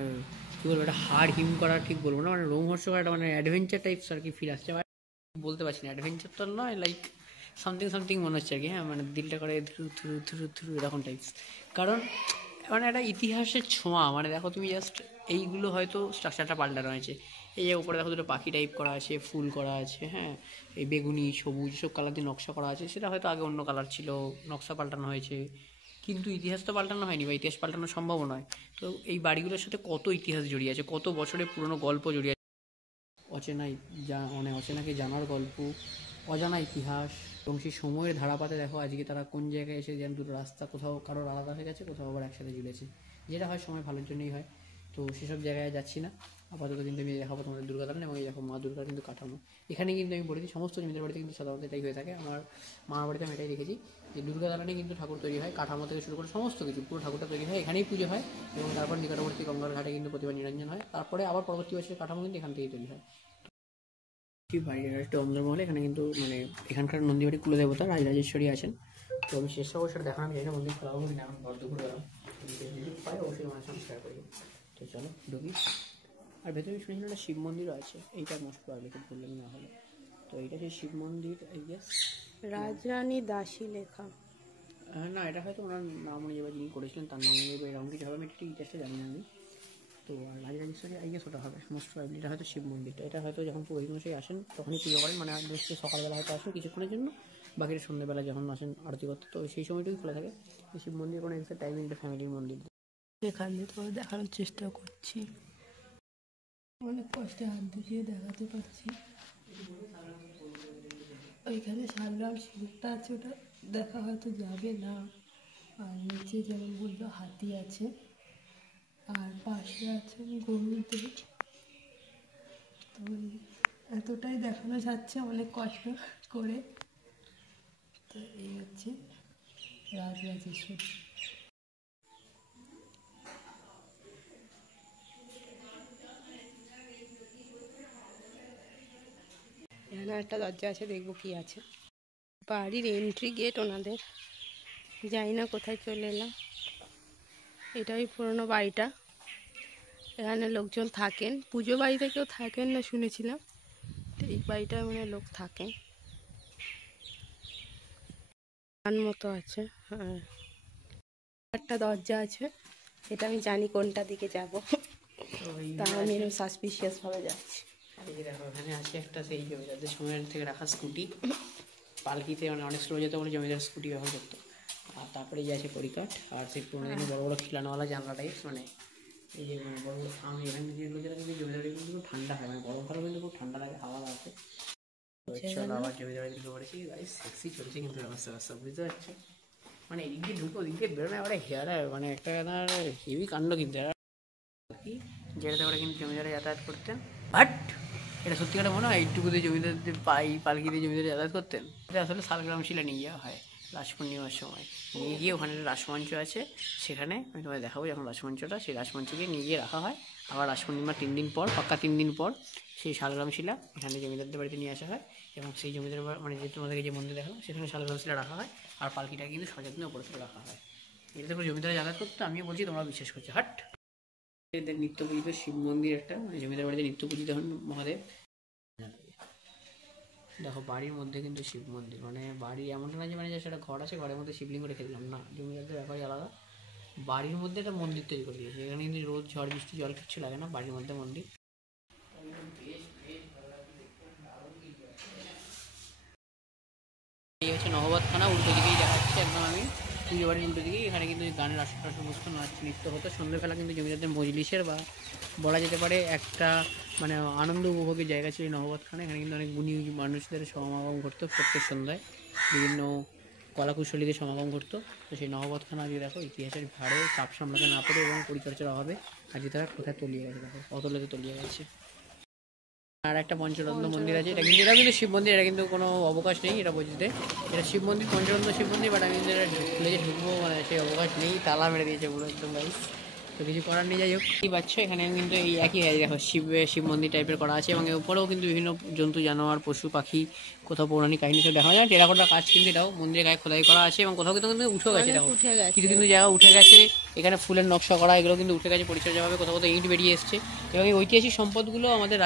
কী বলবো, এটা হাড় হিম করা ঠিক বলবো না, মানে রোমহর্ষকর একটা মানে অ্যাডভেঞ্চার টাইপস আর কি ফিল আসছে। বলতে পারছি না অ্যাডভেঞ্চার তো নয়, লাইক সামথিং সামথিং মনে হচ্ছে আর কি। হ্যাঁ, মানে দিলটা করে থ্রু থ্রু থ্রু থ্রু এরকম টাইপস। কারণ মানে একটা ইতিহাসের ছোঁয়া, মানে দেখো তুমি জাস্ট এইগুলো হয়তো স্ট্রাকচারটা পাল্টানো হয়েছে। এই যে উপরে দেখো দুটো পাখি টাইপ করা আছে, ফুল করা আছে, হ্যাঁ এই বেগুনি সবুজ সব কালার দিয়ে নকশা করা আছে, সেটা হয়তো আগে অন্য কালার ছিল, নকশা পাল্টানো হয়েছে, কিন্তু ইতিহাস তো পাল্টানো হয়নি বা ইতিহাস পাল্টানো সম্ভব নয়। তো এই বাড়িগুলোর সাথে কত ইতিহাস জড়িয়ে আছে, কত বছরের পুরনো গল্প জড়িয়ে আছে, অচেনাই মানে অচেনাকে জানার গল্প, অজানা ইতিহাস। এবং সেই সময়ের ধারাপাতে দেখো আজকে তারা কোন জায়গায় এসে যেন দুটো রাস্তা কোথাও কারোর আলাদা হয়ে গেছে, কোথাও আবার একসাথে জুড়েছে, যেটা হয় সময় ভালোর জন্যই হয়। তো সেসব জায়গায় যাচ্ছি না আপাতত, কিন্তু আমি দেখাবো তোমাদের দুর্গা দালান। এবং এই দেখো মা দুর্গার কিন্তু কাঠামো এখানে কিন্তু আমি বলেছি সমস্ত জমিদার বাড়িতে কিন্তু সাধারণত এটাই হয়ে থাকে। আমার মামার বাড়িতে আমি এটাই দেখেছি যে দুর্গা দালানে কিন্তু ঠাকুর তৈরি হয়, কাঠামো থেকে শুরু করে সমস্ত কিছু পুরো ঠাকুরটা তৈরি হয়, এখানেই পুজো হয়। এবং তারপর নিকটবর্তী গঙ্গার ঘাটে কিন্তু প্রতিবার নিরঞ্জন হয়, তারপরে আবার পরবর্তী বছরের কাঠামো কিন্তু এখান থেকেই তৈরি হয়। বাড়ির একটু অন্দরমহলে এখানে কিন্তু মানে এখানকার নন্দীবাড়ি কুলদেবতা রাজরাজেশ্বরী আছেন। তো আমি শেষ অবসর দেখানো, আমি জানি না মন্দির খোলা হবে কিনা, এখন বদ্ধ করে গেলাম, পাই অবশ্যই মানুষ শেয়ার করি। তো চলো ঢুকি। আর ভেতরে শুনেছিলাম একটা শিব মন্দিরও আছে, এইটা মোস্ট প্রবলি খুব বললাম না হলে। তো এইটা সেই শিব মন্দির আই গেস, রাজরানী দাসী লেখা। না এটা হয়তো ওনার নাম অনুযায়ী যিনি করেছিলেন তার নাম অনুযায়ী এরকম কিছু হবে, আমি ঠিক ইতিহাসটা জানি না আমি। তো রাজরাজেশ্বরী আই গেস ওটা হবে মোস্ট প্রবলি, এটা হয়তো শিব মন্দিরটা। এটা হয়তো যখন পুরোহিত মশাই আসেন তখনই পুজো করেন, মানে বেশি সকালবেলা হয়তো আসেন কিছুক্ষণের জন্য, বাকিটা সন্ধ্যেবেলা যখন আসেন আরতি করতে, তো সেই সময়টুকুই খোলা থাকে। শিব মন্দির কোনো এক্সাক্ট টাইমিং, এটা ফ্যামিলির মন্দির। এখানে তোমাদের দেখানোর চেষ্টা করছি, অনেক কষ্টে হাত দিয়ে দেখাতে পারছি। ওইখানে সালগ্রাম সিঁদুরটা আছে, ওটা দেখা হয়তো যাবে না। আর নিচে যেমন বললো হাতি আছে, আর পাশে আছে গরুর দুধ। তো এতটাই দেখানো যাচ্ছে অনেক কষ্ট করে। তো এই হচ্ছে রাজরাজেশ্বরী। এখানে একটা দরজা আছে, দেখবো কি আছে। বাড়ির এন্ট্রি গেট ওনাদের, জানি না কোথায় চলে এলাম। এটাই পুরোনো বাড়িটা, এখানে লোকজন থাকেন, পুজো বাড়িতে কেউ থাকেন না শুনেছিলাম, তো এই বাড়িটায় মানে লোক থাকেন। মতো আছে, হ্যাঁ একটা দরজা আছে, এটা আমি জানি কোনটা দিকে যাব, তা আমি এরকম সাসপিশিয়াস ভাবে যাচ্ছি। দেখো এখানে আছে একটা সেই জমিদারদের সময়ের থেকে রাখা স্কুটি, পালকিতে মানে অনেক স্লো যেত বলে জমিদার স্কুটি ব্যবহার করতো। আর তারপরে যে আছে পরিকাঠ, আর সেই পুরোনো দিনে বড়ো বড়ো খিলানোওয়ালা জানলা টাইপস, মানে এই যে মানে বড়ো বড়ো থাম, এখানে যেগুলো যেটা কিন্তু জমিদার কিন্তু খুব ঠান্ডা হয়, মানে গরমকালে কিন্তু খুব ঠান্ডা লাগে, হাওয়া আছে। চলো আবার জমিদার ঢুকে পড়েছি, সেক্সি চলছে কিন্তু রাস্তা রাস্তা, বুঝতে পারছো, মানে এদিক দিয়ে ঢুকো ওদিক দিয়ে বেরোনো এবারে হেয়ারে মানে একটা হেভি কাণ্ড কিন্তু যেটাতে করে কিন্তু জমিদারে যাতায়াত করতেন। বাট এটা সত্যি কথা মনে হয় এইটুকু দিয়ে জমিদারদের পালকি দিয়ে জমিদারে যাতায়াত করতেন। এটা আসলে শালগ্রাম শিলা নিয়ে যাওয়া হয় রাস পূর্ণিমার সময়, নিয়ে গিয়ে ওখানে রাসমঞ্চ আছে, সেখানে আমি তোমায় দেখাবো যখন রাসমঞ্চটা, সেই রাসমঞ্চকে নিয়ে গিয়ে রাখা হয়। আবার রাস পূর্ণিমার 3 দিন পর, পাক্কা 3 দিন পর সেই শালগ্রাম শিলা এখানে জমিদারদের বাড়িতে নিয়ে আসা হয়, এবং সেই জমিদার মানে যে তোমাদেরকে যে মন্দির দেখাবো সেখানে শালগ্রাম শিলা রাখা হয়, আর পালকিটা কিন্তু সযত্নে উপরে থেকে রাখা হয়। এটাতে করে জমিদারে যাতায়াত করতে, আমিও বলছি তোমরা বিশ্বাস করছো। হাট এদের নিত্য পূজিত শিব মন্দির একটা, মানে জমিদার বাড়িতে নিত্য পূজিত হন মহাদেব। দেখো বাড়ির মধ্যে কিন্তু শিব মন্দির, মানে বাড়ি এমনটা না যে মানে সেটা ঘর আছে, ঘরের মধ্যে শিবলিঙ্গ রেখে দিলাম, না, জমিদারদের ব্যাপারই আলাদা। বাড়ির মধ্যে একটা মন্দির তৈরি করে দিয়েছে, এখানে কিন্তু রোজ ঝড় বৃষ্টি জল কিচ্ছু লাগে না, বাড়ির মধ্যে মন্দির। এই হচ্ছে নহবত থানা, উল্টো দিকেই দেখাচ্ছে একদম আমি, পুজো বাড়ির উল্টো দিকেই। এখানে কিন্তু গানের আসর সমস্ত নাচ নৃত্য হতো, সন্ধ্যেবেলা কিন্তু জমিদারদের মজলিসের বা বলা যেতে পারে একটা মানে আনন্দ উপভোগের জায়গা ছিল নহবতখানা। এখানে কিন্তু অনেক গুণী মানুষদের সমাগম ঘটতো প্রত্যেক সন্ধ্যায়, বিভিন্ন কলা কুশলীদের সমাগম ঘটতো। তো সেই নহবতখানা আজকে দেখো ইতিহাসের ভারে চাপ সামলাতে না পেরে এবং পরিচর্যার অভাবে আজকে তারা কোথায় তলিয়ে গেছে, দেখো অতলেতে তলিয়ে গেছে। আর একটা পঞ্চরত্ন মন্দির আছে, এটা কিন্তু শিব মন্দির, এটা কিন্তু কোনো অবকাশ নেই এটা বুঝতে। এটা শিব মন্দির, পঞ্চরত্ন শিব মন্দির, বাট আমি কিন্তু এটা খুলে যে ঢুকবো মানে সেই অবকাশ নেই, তালা মেরে দিয়েছে পুরো একদম গাইস। তো কিছু করার নেই, যাই হোক কি পাচ্ছ এখানে কিন্তু এই একই দেখো শিব মন্দির টাইপের করা আছে এবং এর উপরেও কিন্তু বিভিন্ন জন্তু জানোয়ার পশু পাখি কোথাও পৌরাণিক কাহিনী সব দেখা যায়। টেরাকোটার কাজ কিন্তু এটাও মন্দিরের গায়ে খোদাই করা আছে এবং কোথাও কিন্তু উঠে গেছে, দেখো কিছু কিন্তু জায়গা উঠে গেছে। এখানে ফুলের নকশা করা এগুলো কিন্তু উঠে গেছে পরিচর্যাভাবে, কোথাও কোথাও ইট বেরিয়ে এসছে। এবং এই ঐতিহাসিক সম্পদগুলো আমাদের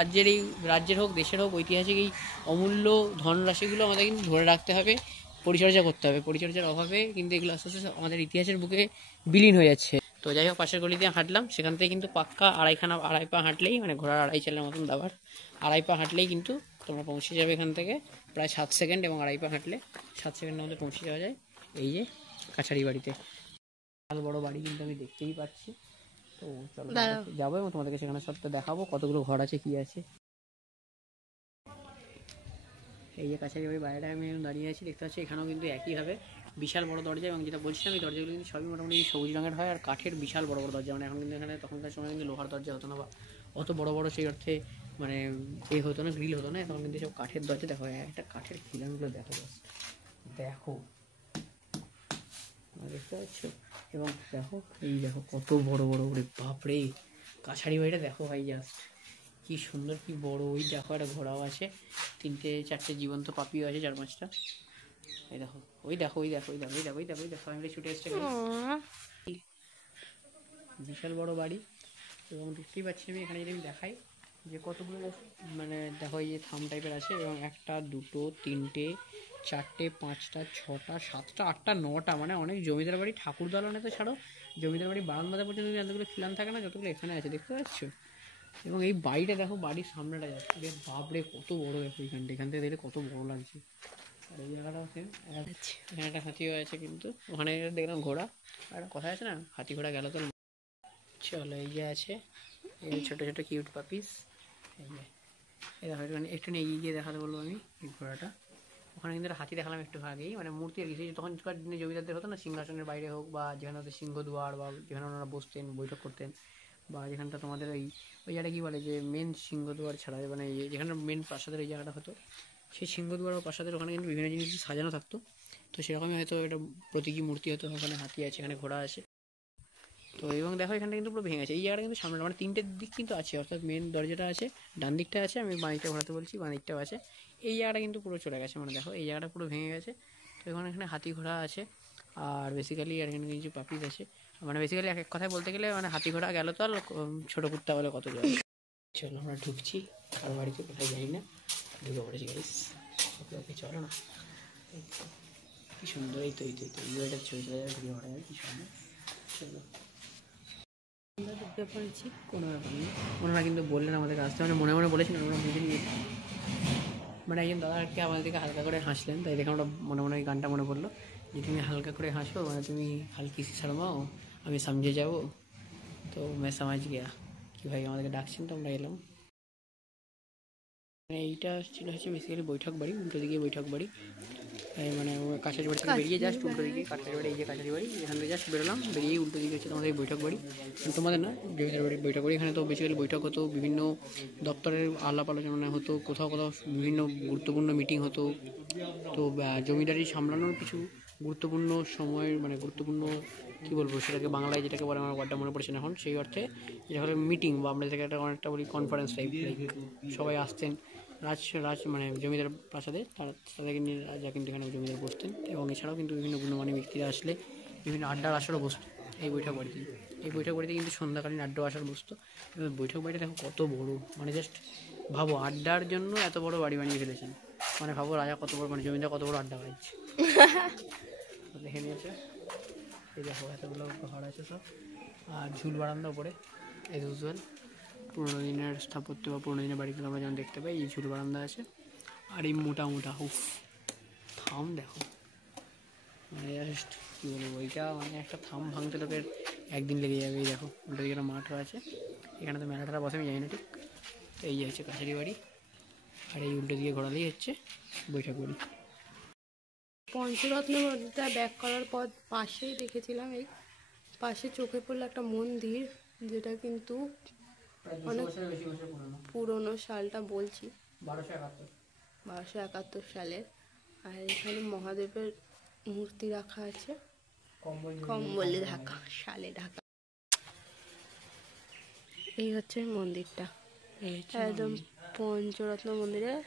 রাজ্যের হোক দেশের হোক ঐতিহাসিক এই অমূল্য ধনরাশিগুলো আমাদের কিন্তু ধরে রাখতে হবে, পরিচর্যা করতে হবে। পরিচর্যার অভাবে কিন্তু এগুলো আস্তে আস্তে আমাদের ইতিহাসের বুকে বিলীন হয়ে যাচ্ছে। তো যাই হোক পাশের গলি দিয়ে হাঁটলাম, সেখান থেকে কিন্তু পাক্কা আড়াই পা হাঁটলেই মানে ঘোড়ার 2.5 চালের মতন দাবার 2.5 পা হাঁটলেই কিন্তু তোমরা পৌঁছে যাবে এখান থেকে প্রায় 7 সেকেন্ড, এবং 2.5 পা হাঁটলে 7 সেকেন্ডের মধ্যে পৌঁছে যাওয়া যায় এই যে কাছারি বাড়িতে। বিশাল বড় বাড়ি কিন্তু আমি দেখতেই পাচ্ছি। তো চলো যাবো এবং তোমাদেরকে সেখানে সবটা দেখাবো কতগুলো ঘর আছে কি আছে। এই যে কাছারি বাড়ির বাইরেটা আমি দাঁড়িয়ে আছি, দেখতে পাচ্ছি এখানেও কিন্তু একইভাবে বিশাল বড় দরজা, এবং যেটা বলছিলাম এই দরজাগুলো কিন্তু সবই মোটামুটি সবুজ রঙের হয় আর কাঠের বিশাল বড় বড় দরজা। মানে এখন কিন্তু এখানে তখনকার সময় কিন্তু লোহার দরজা হতো না বা অত বড় বড় সেই অর্থে মানে হতো না, গ্রিল হতো না, তখন কিন্তু সব কাঠের দরজা। দেখো একটা কাঠের খিলানগুলো দেখো, দেখো দেখতে পাচ্ছ, এবং দেখো এই দেখো কত বড় বড় করে, বাপরে কাছারি বাড়িটা দেখো ভাই, জাস্ট কি সুন্দর কি বড়। ওই দেখো একটা ঘোড়াও আছে, 3-4টে জীবন্ত পাপিও আছে, 4-5টা। এই দেখো ওই দেখো ওই দেখো ওই দেখো ওই দেখো ওই দেখো ওই দেখো ফ্যামিলি ছুটে এসছে। বিশাল বড় বাড়ি, এবং দেখতেই পাচ্ছি আমি এখানে যদি আমি দেখাই যে কতগুলো মানে দেখো এই যে থাম টাইপের আছে, এবং 1, 2, 3, 4, 5, 6, 7, 8, 9টা মানে অনেক জমিদার বাড়ি ঠাকুর দালানে তো ছাড়ো, জমিদার বাড়ি বারান্দা পর্যন্ত যতগুলো খিলান থাকে না যতগুলো এখানে আছে, দেখতে পাচ্ছ। এবং এই বাড়িটা দেখো, বাড়ির সামনেটা যাচ্ছে, বাপরে কত বড় দেখো, এখান থেকে দেখলে কত বড় লাগছে। আর এই জায়গাটা আছে, এখানে একটা হাতিও আছে, কিন্তু ওখানে দেখলাম ঘোড়া, আর একটা কথা আছে না, হাতি ঘোড়া গেল তো। চলো এই যে আছে এই ছোটো ছোটো কিউট পাপিস, এই যে এই দেখো একটু এগিয়ে গিয়ে দেখাতে বলবো আমি এই ঘোড়াটা। ওখানে কিন্তু হাতি দেখালাম একটু আগেই, মানে মূর্তি আর কি, তখনকার দিনে জমিদারদের হতো না, সিংহাসনের বাইরে হোক বা যেখানে হচ্ছে সিংহদুয়ার বা যেখানে ওনারা বসতেন বৈঠক করতেন, বা যেখানটা তোমাদের ওই জায়গাটা কী বলে যে মেন সিংহদুয়ার ছাড়া মানে যেখানে মেন প্রাসাদের ওই জায়গাটা হতো, সেই সিংহদুয়ার বা প্রাসাদের ওখানে কিন্তু বিভিন্ন জিনিস সাজানো থাকতো। তো সেরকমই হয়তো এটা প্রতীকী মূর্তি হতো, ওখানে হাতি আছে, এখানে ঘোড়া আছে। তো এবং দেখো এখানটা কিন্তু পুরো ভেঙে আছে, এই জায়গাটা কিন্তু সামনে মানে 3টে দিক কিন্তু আছে, অর্থাৎ মেন দরজাটা আছে ডান দিকটা আছে, আমি বাঁ দিকটা ঘোরাতে বলছি, বাঁ দিকটাও আছে। এই জায়গাটা কিন্তু পুরো চলে গেছে, মানে দেখো এই জায়গাটা পুরো ভেঙে গেছে। তো এখানে হাতি ঘোড়া আছে, আর বেসিক্যালি আর এখানে কিছু পাপিস আছে, মানে বেসিক্যালি এক কথায় বলতে গেলে মানে হাতি ঘোড়া গেল তো আর ছোটো কুত্তা বলে কত যায়। চলো আমরা ঢুকছি, আর বাড়িতে কোথায় যাই না, ঢুকে পড়েছি গাইস। ওকে চলো না, কি সুন্দর, এই তো এটা ছবি চলে যাবে, ঢুকে পড়া যায়, কি সুন্দর। চলো ঢুকে পড়েছি, কোনো ব্যাপার নেই। ওনারা কিন্তু বললেন আমাদেরকে আসতে, মানে মনে মনে বলেছিলেন, আমরা বুঝে নিয়েছি। মানে একজন দাদা আর কি আমাদের দিকে হালকা করে হাসলেন, তাই দেখে আমরা মনে মনে গানটা মনে পড়লো যে তুমি হালকা করে হাসো, মানে তুমি হালকি সি শর্মাও আমি সমঝে যাবো, তো मैं समझ गया কি ভাই আমাদেরকে ডাকছেন, তো আমরা এলাম। মানে এইটা ছিল হচ্ছে বেসিক্যালি বৈঠক বাড়ি, উল্টো দিকে বৈঠক বাড়ি, মানে কাছারি বাড়ি থেকে বেরিয়ে জাস্ট উল্টো দিকে কাছারি বাড়ি, এই যে কাছারি বাড়ি, এখান থেকে জাস্ট বেরোলাম, বেরিয়ে উল্টো দিকে হচ্ছে তোমাদের বৈঠক বাড়ি, তোমাদের না জমিদার বাড়ির বৈঠক বাড়ি। এখানে তো বেসিক্যালি বৈঠক হতো, বিভিন্ন দপ্তরের আলাপ আলোচনা হতো, কোথাও কোথাও বিভিন্ন গুরুত্বপূর্ণ মিটিং হতো। তো জমিদারি সামলানোর কিছু গুরুত্বপূর্ণ সময়, মানে গুরুত্বপূর্ণ কী বলবো সেটাকে বাংলায় যেটাকে বলে আমার ওয়ার্ডটা মনে পড়ছে না এখন, সেই অর্থে যেটা হলো মিটিং, বা আমরা যেটাকে অনেকটা বলি কনফারেন্স টাইপ, সবাই আসতেন রাজ মানে জমিদার প্রাসাদে, তাদেরকে নিয়ে রাজা কিন্তু এখানে জমিদার বসতেন, এবং এছাড়াও কিন্তু বিভিন্ন গুণমানী ব্যক্তিরা আসলে বিভিন্ন আড্ডার আসরও বসতো এই বৈঠক বাড়িতে। এই বৈঠক বাড়িতে কিন্তু সন্ধ্যাকালীন আড্ডা আসর বসতো। এবং বৈঠক বাড়িটা দেখো কত বড়, মানে জাস্ট ভাবো আড্ডার জন্য এত বড় বাড়ি বানিয়ে ফেলেছেন, মানে ভাবো রাজা কত বড়, মানে জমিদার কত বড় আড্ডা পাচ্ছে দেখে নিয়েছে। এই দেখো এতগুলো ঘর আছে সব, আর ঝুল বারান্দা উপরে এজ ইউজুয়াল পুরোনো দিনের স্থাপত্য বা পুরোনো দিনের বাড়িগুলো আমরা যেমন দেখতে পাই, এই ঝুল বারান্দা আছে। আর এই মোটা উফ থাম দেখো, মানে জাস্ট কী বলবো, এইটা মানে একটা থাম ভাঙতে লোকের একদিন লেগে যাবে। এই দেখো উল্টো দিকে একটা মাঠও আছে, এখানে তো মেলাটা বসে আমি জানি না ঠিক। তো এই হচ্ছে কাছারি বাড়ি, আর এই উল্টো দিকে ঘোরালেই হচ্ছে বৈঠক বাড়ি। পঞ্চরত্ন মন্দিরটা ব্যাক করার পর পাশেই দেখেছিলাম, এই পাশে চোখে পড়লো একটা মন্দির, যেটা কিন্তু অনেক পুরনো, সালটা বলছি 1271 সালের। আর এখানে মহাদেবের মূর্তি রাখা আছে, কম্বলে ঢাকা, শালে ঢাকা। এই হচ্ছে মন্দিরটা, একদম পঞ্চরত্ন মন্দিরের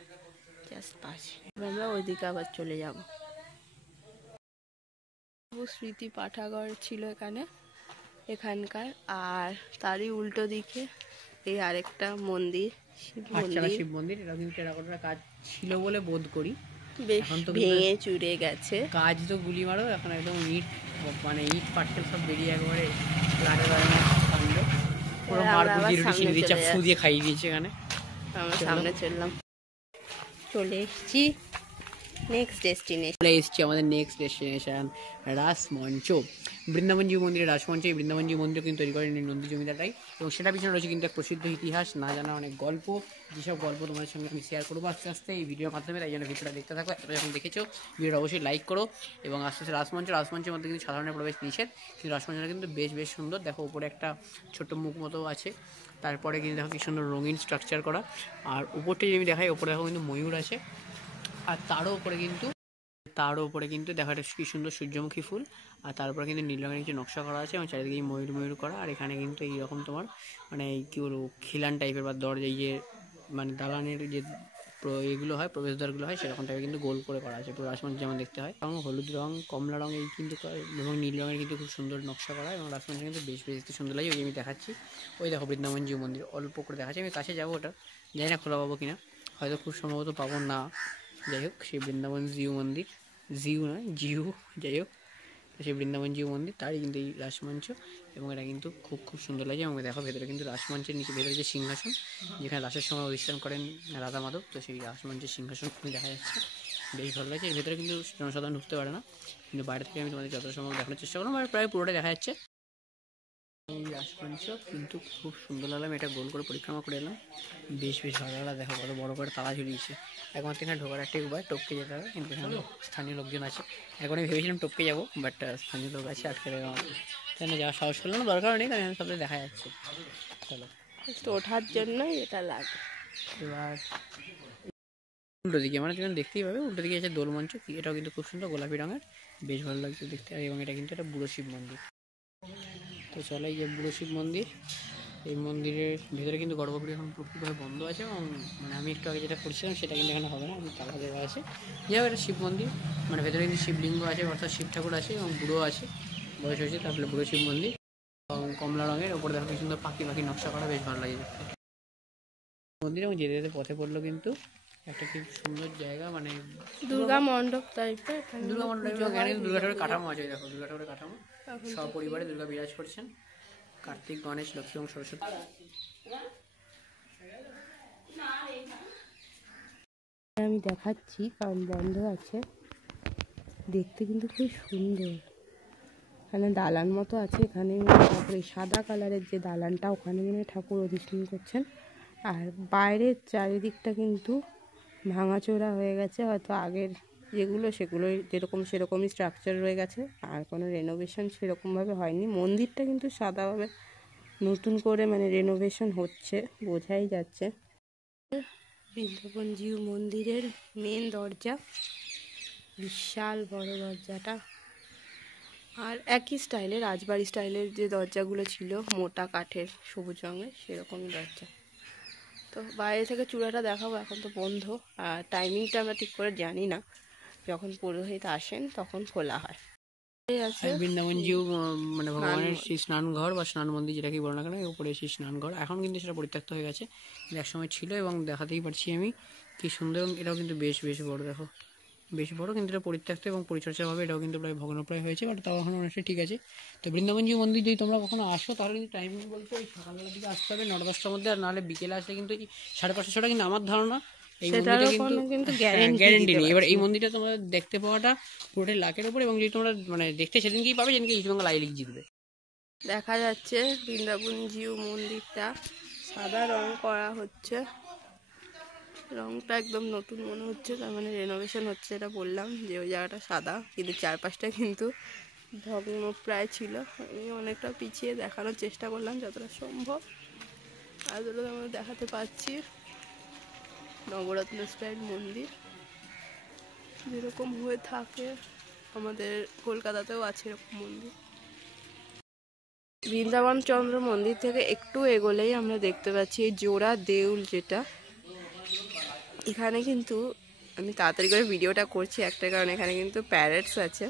জাস্ট পাশে। আমরা ওইদিকে আবার চলে যাব। স্মৃতি পাঠাগার ছিল এখানকার। আর তারই উল্টো দিকে এই আরেকটা মন্দির, শিব মন্দির। এটা কিন্তু টেরাকোটার কাজ ছিল বলে বোধ করি, বেশ ভেঙে চুরে গেছে। কাজ তো গুলি মারো, এখন একদম ইট, মানে ইট পাটকেল সব বেরিয়ে একবারে লাগে কাণ্ড। পুরো ফু দিয়ে খাইয়ে দিয়েছে এখানে। আমরা সামনে চলে এসেছি নেক্সট ডেস্টিনেশন। চলে এসেছি আমাদের নেক্সট ডেস্টিনেশন রাসমঞ্চ, বৃন্দাবনজিউ মন্দিরের রাসমঞ্চ। এই বৃন্দাবনজিউ মন্দির কিন্তু তৈরি করেন নন্দী জমিদারটাই, এবং সেটা পিছনে রয়েছে কিন্তু এক প্রসিদ্ধ ইতিহাস, না জানা অনেক গল্প, যেসব গল্প তোমাদের সঙ্গে আমি শেয়ার করবো আস্তে আস্তে এই ভিডিওর মাধ্যমে। তাই জন্য ভিডিওটা দেখতে থাকো। এত যখন দেখেছো ভিডিওটা অবশ্যই লাইক করো, এবং আস্তে আস্তে রাসমঞ্চের মধ্যে কিন্তু সাধারণের প্রবেশ নিষেধ, কিন্তু রাসমঞ্চটা কিন্তু বেশ সুন্দর। দেখো উপরে একটা ছোট্ট মুখ মতো আছে, তারপরে কিন্তু দেখো কি সুন্দর রঙিন স্ট্রাকচার করা। আর উপরটা যদি আমি দেখাই, উপরে দেখো কিন্তু ময়ূর আছে, আর তারও উপরে কিন্তু দেখা একটা কি সুন্দর সূর্যমুখী ফুল, আর তারপরে কিন্তু নীল রঙের কিছু নকশা করা আছে, এবং চারিদিকে ময়ূর করা। আর এখানে কিন্তু এইরকম তোমার মানে কী বলবো খিলান টাইপের বা দরজা, যে মানে দালানের যে এগুলো হয়, প্রবেশদ্বারগুলো হয়, সেরকম টাইপের কিন্তু গোল করে করা আছে পুরো রাসমঞ্চ যেমন দেখতে হয়। এবং হলুদ রং, কমলা রং এই কিন্তু এবং নীল রঙের কিন্তু খুব সুন্দর নকশা করা, এবং রাসমঞ্চ কিন্তু বেশ দেখতে সুন্দর লাগে। ওই আমি দেখাচ্ছি, ওই দেখো বৃন্দাবনজিউ মন্দির অল্প করে দেখাচ্ছি। আমি কাছে যাবো, ওটা জানি না খোলা পাবো কিনা, হয়তো খুব সম্ভবত পাবো না। যাই হোক, সেই বৃন্দাবনজিউ মন্দির, জিউ যাই হোক, সেই বৃন্দাবনজিউ মন্দির, তারই কিন্তু এই রাসমঞ্চ, এবং এটা কিন্তু খুব সুন্দর লাগে। এবং দেখো ভেতরে কিন্তু রাসমঞ্চের নিচে ভেতরে যে সিংহাসন, যেখানে রাসের সময় অধিষ্ঠান করেন রাধা মাধব, তো সেই রাসমঞ্চের সিংহাসন দেখা যাচ্ছে, বেশ ভালো লাগছে। এর ভেতরে কিন্তু জনসাধারণ ঢুকতে পারে না, কিন্তু বাইরে থেকে আমি তোমাদের যত সময় দেখানোর চেষ্টা করলাম, প্রায় পুরোটা দেখা যাচ্ছে। এই রাসমঞ্চ কিন্তু খুব সুন্দর লাগলাম, এটা গোল করে পরিক্রমা করে এলাম, বেশ ভালো লাগলো। দেখো কত বড় করে তালা ঝুলিয়েছে। একমাত্র এখানে ঢোকার একটাই উপায়, টপকে যেতে হবে, কিন্তু এখানে স্থানীয় লোকজন আছে। এখন আমি ভেবেছিলাম টপকে যাবো, বাট স্থানীয় লোক আছে, আটকে দেবে আমাকে, সেখানে যাওয়ার সাহস করলাম, দরকার নেই, কারণ সব দেখা যাচ্ছে। চলো, ওঠার জন্যই এটা লাগে। এবার উল্টো দিকে মানে তুমি দেখতেই পাবে, উল্টো দিকে আছে দোলমঞ্চ, এটাও কিন্তু খুব সুন্দর গোলাপি রঙের, বেশ ভালো লাগছে দেখতে। এবং এটা কিন্তু একটা বুড়ো শিব মন্দির। তো চলো, এই যে বুড়ো শিব মন্দির, এই মন্দিরের ভেতরে কিন্তু গর্ভগৃহ এখন পুরোপুরিভাবে বন্ধ আছে, এবং মানে আমি একটু আগে যেটা করছিলাম সেটা কিন্তু এখানে হবে না, আমি তালা দেওয়া আছে। যাই হোক, এটা শিব মন্দির, মানে ভেতরে কিন্তু শিবলিঙ্গ আছে, অর্থাৎ শিব ঠাকুর আছে, এবং বুড়ো আছে, বয়স হয়েছে, তারপরে বুড়ো শিব মন্দির, এবং কমলা রঙের ওপরে দেখো কি সুন্দর পাখি নকশা করা, বেশ ভালো লাগে দেখতে মন্দির। এবং যেতে যেতে পথে পড়লো কিন্তু একটা খুব সুন্দর জায়গা, মানে দুর্গা মণ্ডপ টাইপের, দুর্গা ঠাকুরের কাঠামো আছে। দেখো দুর্গা ঠাকুরের কাঠামো, সপরিবারে দুর্গা বিরাজ করছেন, কার্তিক, গণেশ, লক্ষ্মী এবং সরস্বতী। আমি দেখাচ্ছি কারণ বন্ধ আছে, দেখতে কিন্তু খুব সুন্দর। এখানে দালান মতো আছে, এখানে তারপরে সাদা কালারের যে দালানটা, ওখানে মনে ঠাকুর অধিষ্ঠান করছেন। আর বাইরের চারিদিকটা কিন্তু ভাঙাচোরা হয়ে গেছে, হয়তো আগের সেগুলো সেরকমই স্ট্রাকচার রয়ে গেছে, আর কোনো রেনোভেশন সেরকমভাবে হয়নি। মন্দিরটা কিন্তু সাদাভাবে নতুন করে মানে রেনোভেশন হচ্ছে, বোঝাই যাচ্ছে। বৃন্দাবনজিউ মন্দিরের মেন দরজা, বিশাল বড় দরজাটা, আর একই স্টাইলের রাজবাড়ি স্টাইলের যে দরজাগুলো ছিল, মোটা কাঠের সবুজ রঙের, সেরকমই দরজা। তো বাইরে থেকে চূড়াটা দেখাবো, এখন তো বন্ধ, আর টাইমিংটা আমরা ঠিক করে জানি না, যখন পুরোহিত আসেন তখন খোলা হয়। বৃন্দাবনজিউ মানে ভগবানের সেই স্নানঘর বা স্নান মন্দির, যেটা কি বলো না কেন, উপরে সেই স্নানঘর এখন কিন্তু সেটা পরিত্যক্ত হয়ে গেছে, এক সময় ছিল, এবং দেখাতেই পারছি আমি কি সুন্দর। এবং এটাও কিন্তু বেশ বড়, দেখো বেশ বড়, কিন্তু এটা পরিত্যক্ত এবং পরিচর্যাভাবে এটাও কিন্তু প্রায় ভগ্নপ্রায় হয়েছে, বাট তাও এখন অনেকটা ঠিক আছে। তো বৃন্দাবনজিউ মন্দির যদি তোমরা কখনো আসো, তাহলে কিন্তু টাইমিং বলতে ওই সকালবেলার দিকে আসতে হবে 9-10টার মধ্যে, আর নাহলে বিকেলে আসলে কিন্তু 5:30-6টা, কিন্তু আমার ধারণা এই মন্দিরটা কিন্তু গ্যারেন্টি নেই। এবার এই মন্দিরটা তোমরা দেখতে পাওয়াটা পুরোটাই লাকের উপর, এবং যদি তোমরা মানে দেখতে সেদিনকেই পাবে যেদিনকে ইস্ট বেঙ্গল আই লিগ জিতবে। দেখা যাচ্ছে বৃন্দাবনজিউ মন্দিরটা সাদা রং করা হচ্ছে, রংটা একদম নতুন মনে হচ্ছে, তার মানে রেনোভেশন হচ্ছে। এটা বললাম যে ওই জায়গাটা সাদা, কিন্তু চারপাশটা কিন্তু ভগ্ন প্রায় ছিল। আমি অনেকটা পিছিয়ে দেখানোর চেষ্টা করলাম যতটা সম্ভব, আর যতটা আমরা দেখাতে পাচ্ছি। নবরত্ন স্টাইল মন্দির যেরকম হয়ে থাকে আমাদের কলকাতাতেও আছে এরকম মন্দির। বৃন্দাবন চন্দ্র মন্দির থেকে একটু এগোলেই আমরা দেখতে পাচ্ছি এই জোড়া দেউল, যেটা এখানে কিন্তু আমি তাড়াতাড়ি করে ভিডিওটা করছি একটা কারণ এখানে কিন্তু প্যারেটস আছে,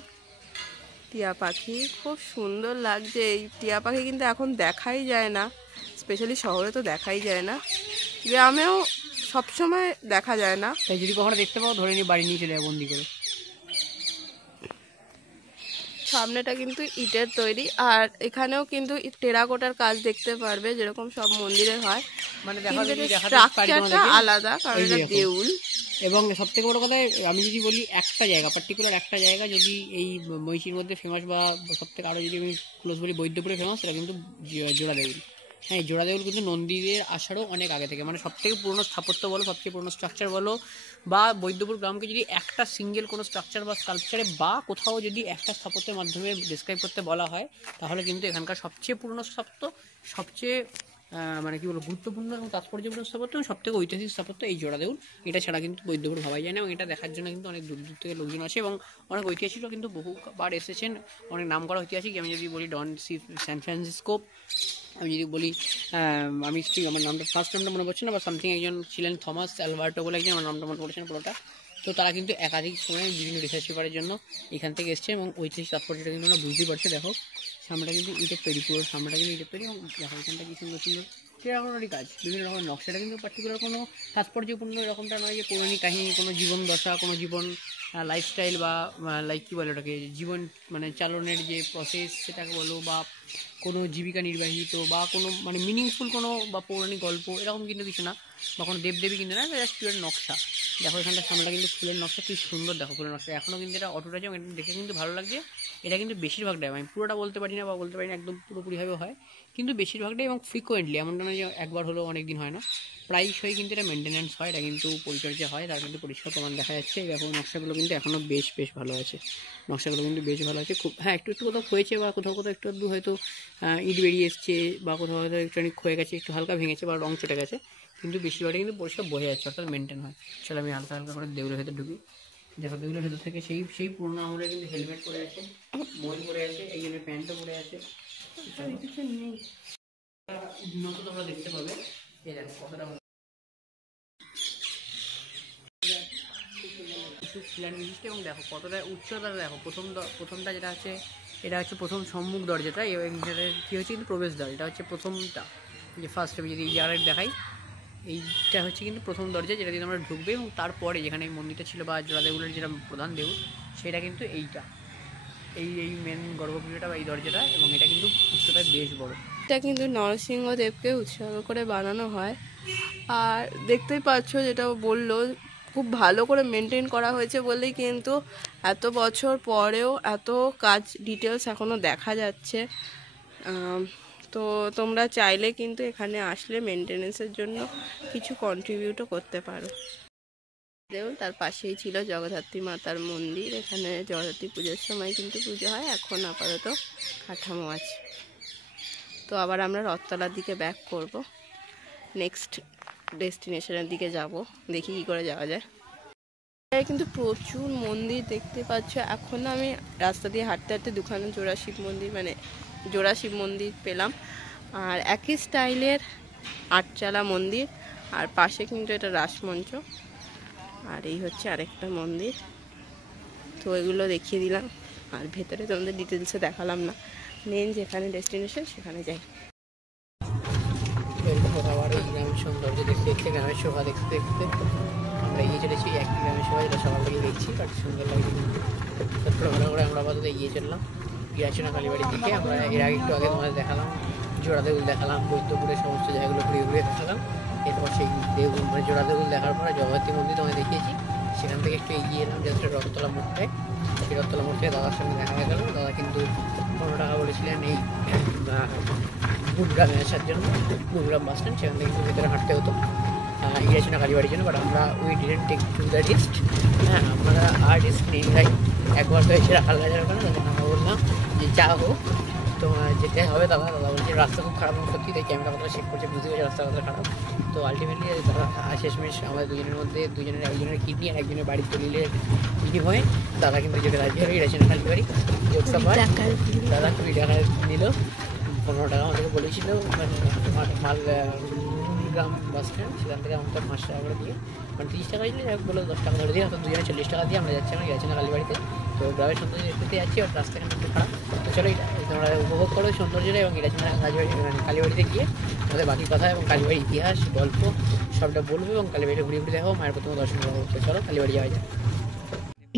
টিয়া পাখি। খুব সুন্দর লাগছে। এই টিয়া পাখি কিন্তু এখন দেখাই যায় না, স্পেশালি শহরে তো দেখাই যায় না, গ্রামেও সবসময় দেখা যায় না। তাই যদি কখনো দেখতে পাও ধরে নিয়ে বাড়ি নিয়ে চলে যাবে বন্দি করে। সামনেটা কিন্তু ইটের তৈরি, আর এখানেও কিন্তু টেরাকোটার কাজ দেখতে পারবে যেরকম সব মন্দিরে হয়, মানে স্ট্রাকচারটা আলাদা কারণ এটা দেউল। এবং সব থেকে বড় কথা আমি যদি বলি একটা জায়গা, পার্টিকুলার একটা জায়গা যদি এই মহিষীর মধ্যে ফেমাস, বা সব থেকে আরও যদি আমি ক্লোজ বলি বৈদ্যপুরে ফেমাস, সেটা কিন্তু জোড়া দেউল। হ্যাঁ, জোড়া দেউল কিন্তু নন্দীদের আসারও অনেক আগে থেকে, মানে সব থেকে পুরনো স্থাপত্য বলো, সবচেয়ে পুরনো স্ট্রাকচার বলো, বা বৈদ্যপুর গ্রামকে যদি একটা সিঙ্গেল কোনো স্ট্রাকচার বা স্কাল্পচারে বা কোথাও যদি একটা স্থাপত্যের মাধ্যমে ডিসক্রাইব করতে বলা হয়, তাহলে কিন্তু এখানকার সবচেয়ে পুরনো স্থাপত্য, সবচেয়ে মানে কি বলবো গুরুত্বপূর্ণ এবং তাৎপর্যপূর্ণ স্থাপত্য এবং সবথেকে ঐতিহাসিক স্থাপত্য এই জোড়া দেউল। এটা ছাড়া কিন্তু বৈদ্যপুর ভাবাই যায় না, এবং এটা দেখার জন্য কিন্তু অনেক দূর দূর থেকে লোকজন আসে, এবং অনেক ঐতিহাসিকরা কিন্তু বহুবার এসেছেন। অনেক নাম করা ঐতিহাসিক, আমি যদি বলি স্যান ফ্রান্সিসকো, আমি যদি বলি আমি ঠিক আমার নামটা ফার্স্ট নামটা মনে পড়ছে না, বা সামথিং একজন ছিলেন থমাস অ্যালবার্টো বলে একজন, আমার নামটা মনে পড়ছে না পুরোটা। তো তারা কিন্তু একাধিক সময় বিভিন্ন রিসার্চ পেপারের জন্য এখান থেকে এসছে, এবং ঐতিহাসিক তাৎপর্যটা কিন্তু আমরা বুঝতেই পারছি। দেখো সামনেটা কিন্তু ইটের তৈরি, পুরো সামনেটা কিন্তু ইটের তৈরি, এবং দেখো এখানটা কি সুন্দর সুন্দর টেরাকোটারই কাজ, বিভিন্ন রকমের নকশাটা কিন্তু পার্টিকুলার কোনো তাৎপর্যপূর্ণ এরকমটা নয় যে পৌরাণিক কাহিনী, কোনো জীবন দশা, কোনো জীবন লাইফস্টাইল, বা লাইক কী বলে ওটাকে, জীবন মানে চালনের যে প্রসেস সেটাকে বলো, বা কোনো জীবিকা নির্বাহিত, বা কোনো মানে মিনিংফুল কোনো বা পৌরাণিক গল্প, এরকম কিন্তু কিছু না, বা কোনো দেবদেবী কিন্তু না, জাস্ট পিওর নকশা। দেখো এখানটা সামনেটা কিন্তু ফুলের নকশা, কি সুন্দর দেখো ফুলের নকশা। এখনও কিন্তু এটা অটোটা আছে, এটা দেখে কিন্তু ভালো লাগছে। এটা কিন্তু বেশিরভাগটাই, আমি পুরোটা বলতে পারি না, বা বলতে পারি না একদম পুরোপুরিভাবে হয়, কিন্তু বেশিরভাগটাই এবং ফ্রিকোয়েন্টলি, এমনটা না যে একবার হলেও অনেক দিন হয় না, প্রায়শই কিন্তু এটা মেনটেন্যান্স হয়, এটা কিন্তু পরিচর্যা হয়, তার কিন্তু পরিষ্কার প্রমাণ দেখা যাচ্ছে। এই ব্যাপক নকশাগুলো কিন্তু এখনও বেশ ভালো আছে, নকশাগুলো কিন্তু বেশ ভালো আছে। খুব হ্যাঁ, একটু কোথাও হয়েছে, বা কোথাও একটু আধটু হয়তো ইট বেরিয়ে এসছে, বা কোথাও হয়তো একটুখানি ক্ষয়ে গেছে, একটু হালকা ভেঙেছে, বা রং চটে গেছে, কিন্তু বেশিরভাগটা কিন্তু পরিষ্কার বোঝা যাচ্ছে, অর্থাৎ মেনটেন হয়। চলো আমি হালকা করে দেউলের ভেতর ঢুকি। দেখো দেউলের ভেতর থেকে সেই পুরোনো আমলে কিন্তু হেলমেট পরে আছে, মই পরে আছে, এই জন্য প্যান্টও পরে আছে, কিছু নেই নতুন তোমরা দেখতে পাবে। এই দেখো কতটা শিলান্যাসিষ্ট, এবং দেখো কতটা উচ্চতা। দেখো প্রথমটা যেটা আছে, এটা হচ্ছে প্রথম সম্মুখ দরজাটা, এবং যেটা কী হচ্ছে কিন্তু প্রবেশদ্বার, এটা হচ্ছে প্রথমটা, যে ফার্স্ট আমি যদি এই জায়গাটা দেখাই, এইটা হচ্ছে কিন্তু প্রথম দরজা, যেটা দিয়ে আমরা ঢুকবে, এবং তারপরে যেখানে এই মন্দিরটা ছিল, বা জোড়া দেউলের যেটা প্রধান দেউল, সেটা কিন্তু এইটা, এই মেন গর্ভগৃহটা বা এই দরজাটা, এবং এটা কিন্তু উচ্চতায় বেশ বড়। এটা কিন্তু নরসিংহদেবকে উৎসর্গ করে বানানো হয়, আর দেখতেই পাচ্ছ যেটা বললো খুব ভালো করে মেনটেন করা হয়েছে বলেই কিন্তু এত বছর পরেও এত কাজ ডিটেলস এখনও দেখা যাচ্ছে। তো তোমরা চাইলে কিন্তু এখানে আসলে মেনটেনেন্সের জন্য কিছু কন্ট্রিবিউটও করতে পারো। দেউল, তার পাশেই ছিল জগদ্ধাত্রী মাতার মন্দির। এখানে জগদ্ধাত্রী পুজোর সময় কিন্তু পুজো হয়, এখন আপাতত কাঠামো আছে। তো আবার আমরা রথতলার দিকে ব্যাক করব, নেক্সট ডেস্টিনেশনের দিকে যাব, দেখি কী করে যাওয়া যায়। কিন্তু প্রচুর মন্দির দেখতে পাচ্ছ। এখন আমি রাস্তা দিয়ে হাঁটতে হাঁটতে দুখানে জোড়া শিব মন্দির পেলাম, আর একই স্টাইলের আটচালা মন্দির, আর পাশে কিন্তু এটা রাসমঞ্চ, আর এই হচ্ছে আরেকটা মন্দির। তো এগুলো দেখিয়ে দিলাম, আর ভেতরে তোমাদের ডিটেলসে দেখালাম না। মেন যেখানে ডেস্টিনেশন সেখানে যাই। আবার এই গ্রামের সৌন্দর্য দেখতে দেখতে, গ্রামের শোভা দেখতে দেখতে আমরা এগিয়ে চলেছি। একটি গ্রামের শোভা যেটা সকাল থেকে দেখছি, বাট সুন্দর লাগছে। তারপরে ভালো করে আমরা আপাতত এগিয়ে চললাম বিরাচনা কালীবাড়ির দিকে। আমরা এর আগে একটু আগে তোমাদের দেখালাম, জোড়া দেউল দেখালাম, বৈদ্যপুরের সমস্ত জায়গাগুলো ঘুরে দেখালাম। এরপর সেই দেউল মানে জোড়া দেউল দেখার পরে জগদ্ধাত্রী মন্দির তোমায় দেখিয়েছি, সেখান থেকে একটু এগিয়ে এলাম যাতে রথতলা মোড়টায়। সেই রথতলা মোড় থেকে দাদার সঙ্গে দেখা হয়ে গেল। দাদা কিন্তু 15 টাকা বলেছিলেন এই গুড়গ্রামে আসার জন্য, গুড়গ্রাম বাস স্ট্যান্ড, সেখান থেকে কিন্তু ভেতরে হাঁটতে হতো। ইরাচনা কালীবাড়ির জন্য, বাট আমরা we didn't take to the risk. হ্যাঁ, আমরা আর রিস্ক নেই ভাই। একবার তো এসে হালবাজার ওখানে, তখন আমরা বললাম যে যা হোক তোমার যেতে হবে। দাদা বলছে রাস্তা খুব খারাপ, সত্যি তাই ক্যামেরা কথা চেক করছে, বুঝতে পারছে রাস্তা কথা খারাপ। তো আলটিমেটলি দাদা শেষমেশ আমাদের দুজনের মধ্যে একজনের কিডনি আর একজনের বাড়ির দলিলের বিনিময়ে দাদা কিন্তু যেতে রাজি হলো ইরাচনা কালীবাড়ি। দাদা 20 টাকা নিল, 15 টাকা আমাদেরকে বলেছিল মানে মালগ্রাম বাস স্ট্যান্ড, সেখান থেকে আমাদের 5 টাকা করে দিয়ে মানে 30 টাকা দিলে যাই হোক বলে 10 টাকা ধরে দিয়ে এখন দুজনে 40 টাকা দিয়ে আমরা যাচ্ছি আমার ইরাচনা কালীবাড়িতে। তো গ্রামের সৌন্দর্য দেখতে যাচ্ছি, আর রাস্তাটা একটু খারাপ। তো চলো তোমরা উপভোগ করো সৌন্দর্যটা, এবং ইরাচনা কালীবাড়ি মানে কালীবাড়িতে গিয়ে আমাদের বাকি কথা এবং কালীবাড়ির ইতিহাস গল্প সবটা বলবো, এবং কালীবাড়িটা ঘুরে ঘুরে দেখো, মায়ের প্রথমে দর্শন করবো। তো চলো কালীবাড়ি যাওয়া যায়।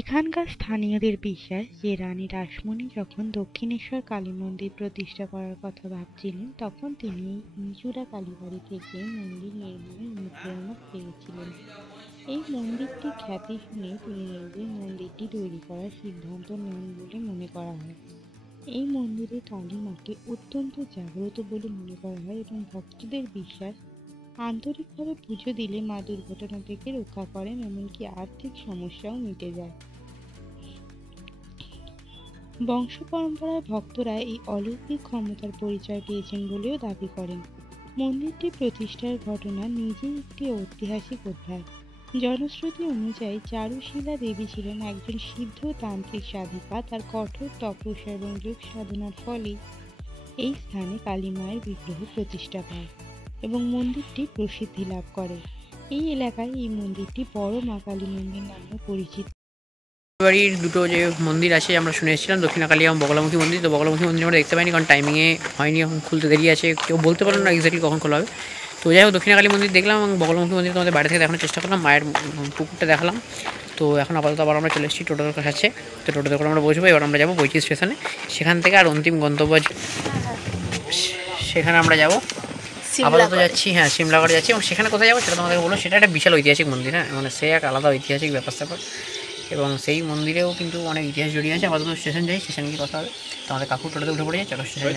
এখানকার স্থানীয়দের বিশ্বাস যে রানী রাসমণি যখন দক্ষিণেশ্বর কালী মন্দির প্রতিষ্ঠা করার কথা ভাবছিলেন, তখন তিনি ইঞ্চুরা কালীবাড়ি থেকে মন্দির নির্মাণের অনুপ্রেরণা পেয়েছিলেন। এই মন্দিরটি খ্যাতি শুনে তিনি নিজে মন্দিরটি তৈরি করার সিদ্ধান্ত নেন বলে মনে করা হয়। এই মন্দিরে কালী মাকে অত্যন্ত জাগ্রত বলে মনে করা হয়, এবং ভক্তদের বিশ্বাস আন্তরিকভাবে পুজো দিলে মা দুর্ঘটনা থেকে রক্ষা করেন, এমনকি আর্থিক সমস্যাও মিটে যায়। বংশ পরম্পরায় ভক্তরা এই অলৌকিক ক্ষমতার পরিচয় পেয়েছেন বলেও দাবি করেন। মন্দিরটি প্রতিষ্ঠার ঘটনা নিজেই একটি ঐতিহাসিক অধ্যায়। জনশ্রুতি অনুযায়ী চারুশীলা দেবী ছিলেন একজন সিদ্ধ তান্ত্রিক সাধিকা। তার কঠোর তপস্যা এবং যোগ সাধনার ফলে এই স্থানে কালী মায়ের বিগ্রহ প্রতিষ্ঠা পায় এবং মন্দিরটি প্রসিদ্ধি লাভ করে। এই এলাকায় এই মন্দিরটি বড় মা কালী মন্দির নামে পরিচিত। বাড়ির দুটো যে মন্দির আছে আমরা শুনে এসেছিলাম, দক্ষিণাকালী এবং বগলামুখী মন্দির। তো বগলামুখী মন্দির আমরা দেখতে পাইনি, কারণ টাইমিংয়ে হয়নি, এখন খুলতে দেরি আছে, কেউ বলতে পারলো না এক্স্যাক্টলি কখন খোলা হবে। তো যাই হোক দক্ষিণাকালী মন্দির দেখলাম এবং বগলামুখী মন্দির তোমাদের বাইরে থেকে দেখানোর চেষ্টা করলাম, মায়ের পুকুরটা দেখালাম। তো এখন আপাতত আবার আমরা চলে এসেছি টোটোর কাছে। তো টোটোতে করে আমরা বসবো, এবার আমরা যাবো বৈচি স্টেশনে, সেখান থেকে আর অন্তিম গন্তব্য সেখানে আমরা যাবো। আপাতত যাচ্ছি, হ্যাঁ সিমলাগড় যাচ্ছি, এবং সেখানে কোথায় যাবো সেটা তোমাদের বলবো। সেটা একটা বিশাল ঐতিহাসিক মন্দির, হ্যাঁ মানে সে এক আলাদা ঐতিহাসিক ব্যাপার স্যাপার, এবং সেই মন্দিরেও কিন্তু অনেক ইতিহাস জড়িয়ে আছে। আপাতত স্টেশন যাই, স্টেশন গিয়ে কথা হবে। তো আমাদের কাকু টোটোতে উঠে পড়ে যায়, চলো স্টেশন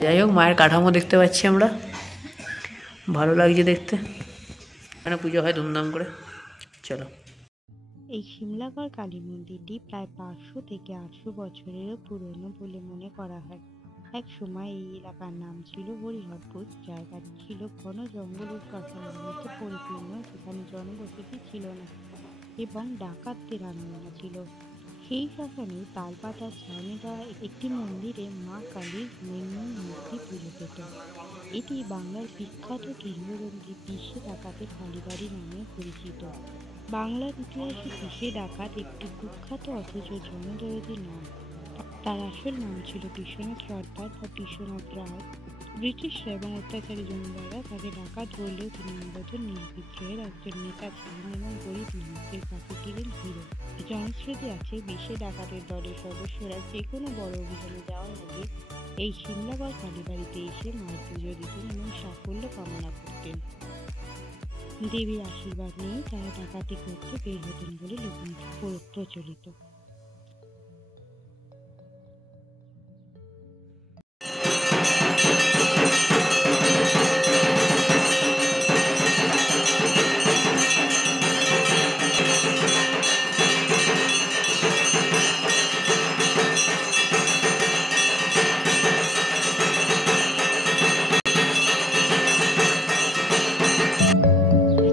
যাই হোক। মায়ের কাঠামো দেখতে পাচ্ছি আমরা, ভালো লাগছে দেখতে, এখানে পুজো হয় ধুমধাম করে। চলো। এই সিমলাগড় কালী মন্দিরটি প্রায় 500 থেকে 800 বছরেরও পুরনো বলে মনে করা হয়। এক সময় এই এলাকার নাম ছিল হরিহরপুর। জায়গাটি ছিল ঘন জঙ্গল ও শ্মশানের মধ্যে পরিপূর্ণ, যেখানে জনবসতি ছিল না এবং ডাকাতদের আনাগোনা ছিল। সেই শ্মশানে তালপাতার ছাউনি দেওয়া একটি মন্দিরে মা কালীর মৃন্ময়ী মূর্তি পুজো পেত। এটি বাংলার বিখ্যাত কিংবদন্তি পিসে ডাকাতের কালীবাড়ি নামে পরিচিত। বাংলার ইতিহাসে পিসে ডাকাত একটি কুখ্যাত অথচ জনদরদী নাম। তার আসল নাম ছিল বিশ্বনাথ সর্দার বা বিশ্বনাথ রায়। ব্রিটিশরা এবং অত্যাচারী জমিদাররা তাকে ডাকাত বললেও তিনি মূলত নীলবিদ্রোহের একজন নেতা ছিলেন এবং গরিব মানুষদের কাছে ছিলেন হিরো। জনশ্রুতি আছে বিশে ডাকাতের দলের সদস্যরা যে কোনো বড় অভিযানে যাওয়ার আগে এই সিমলাগড় কালীবাড়িতে এসে মায়ের পুজো দিতেন এবং সাফল্য কামনা করতেন। দেবীর আশীর্বাদ নিয়ে তারা ডাকাতি করতে বের হতেন বলে লোকমুখে প্রচলিত।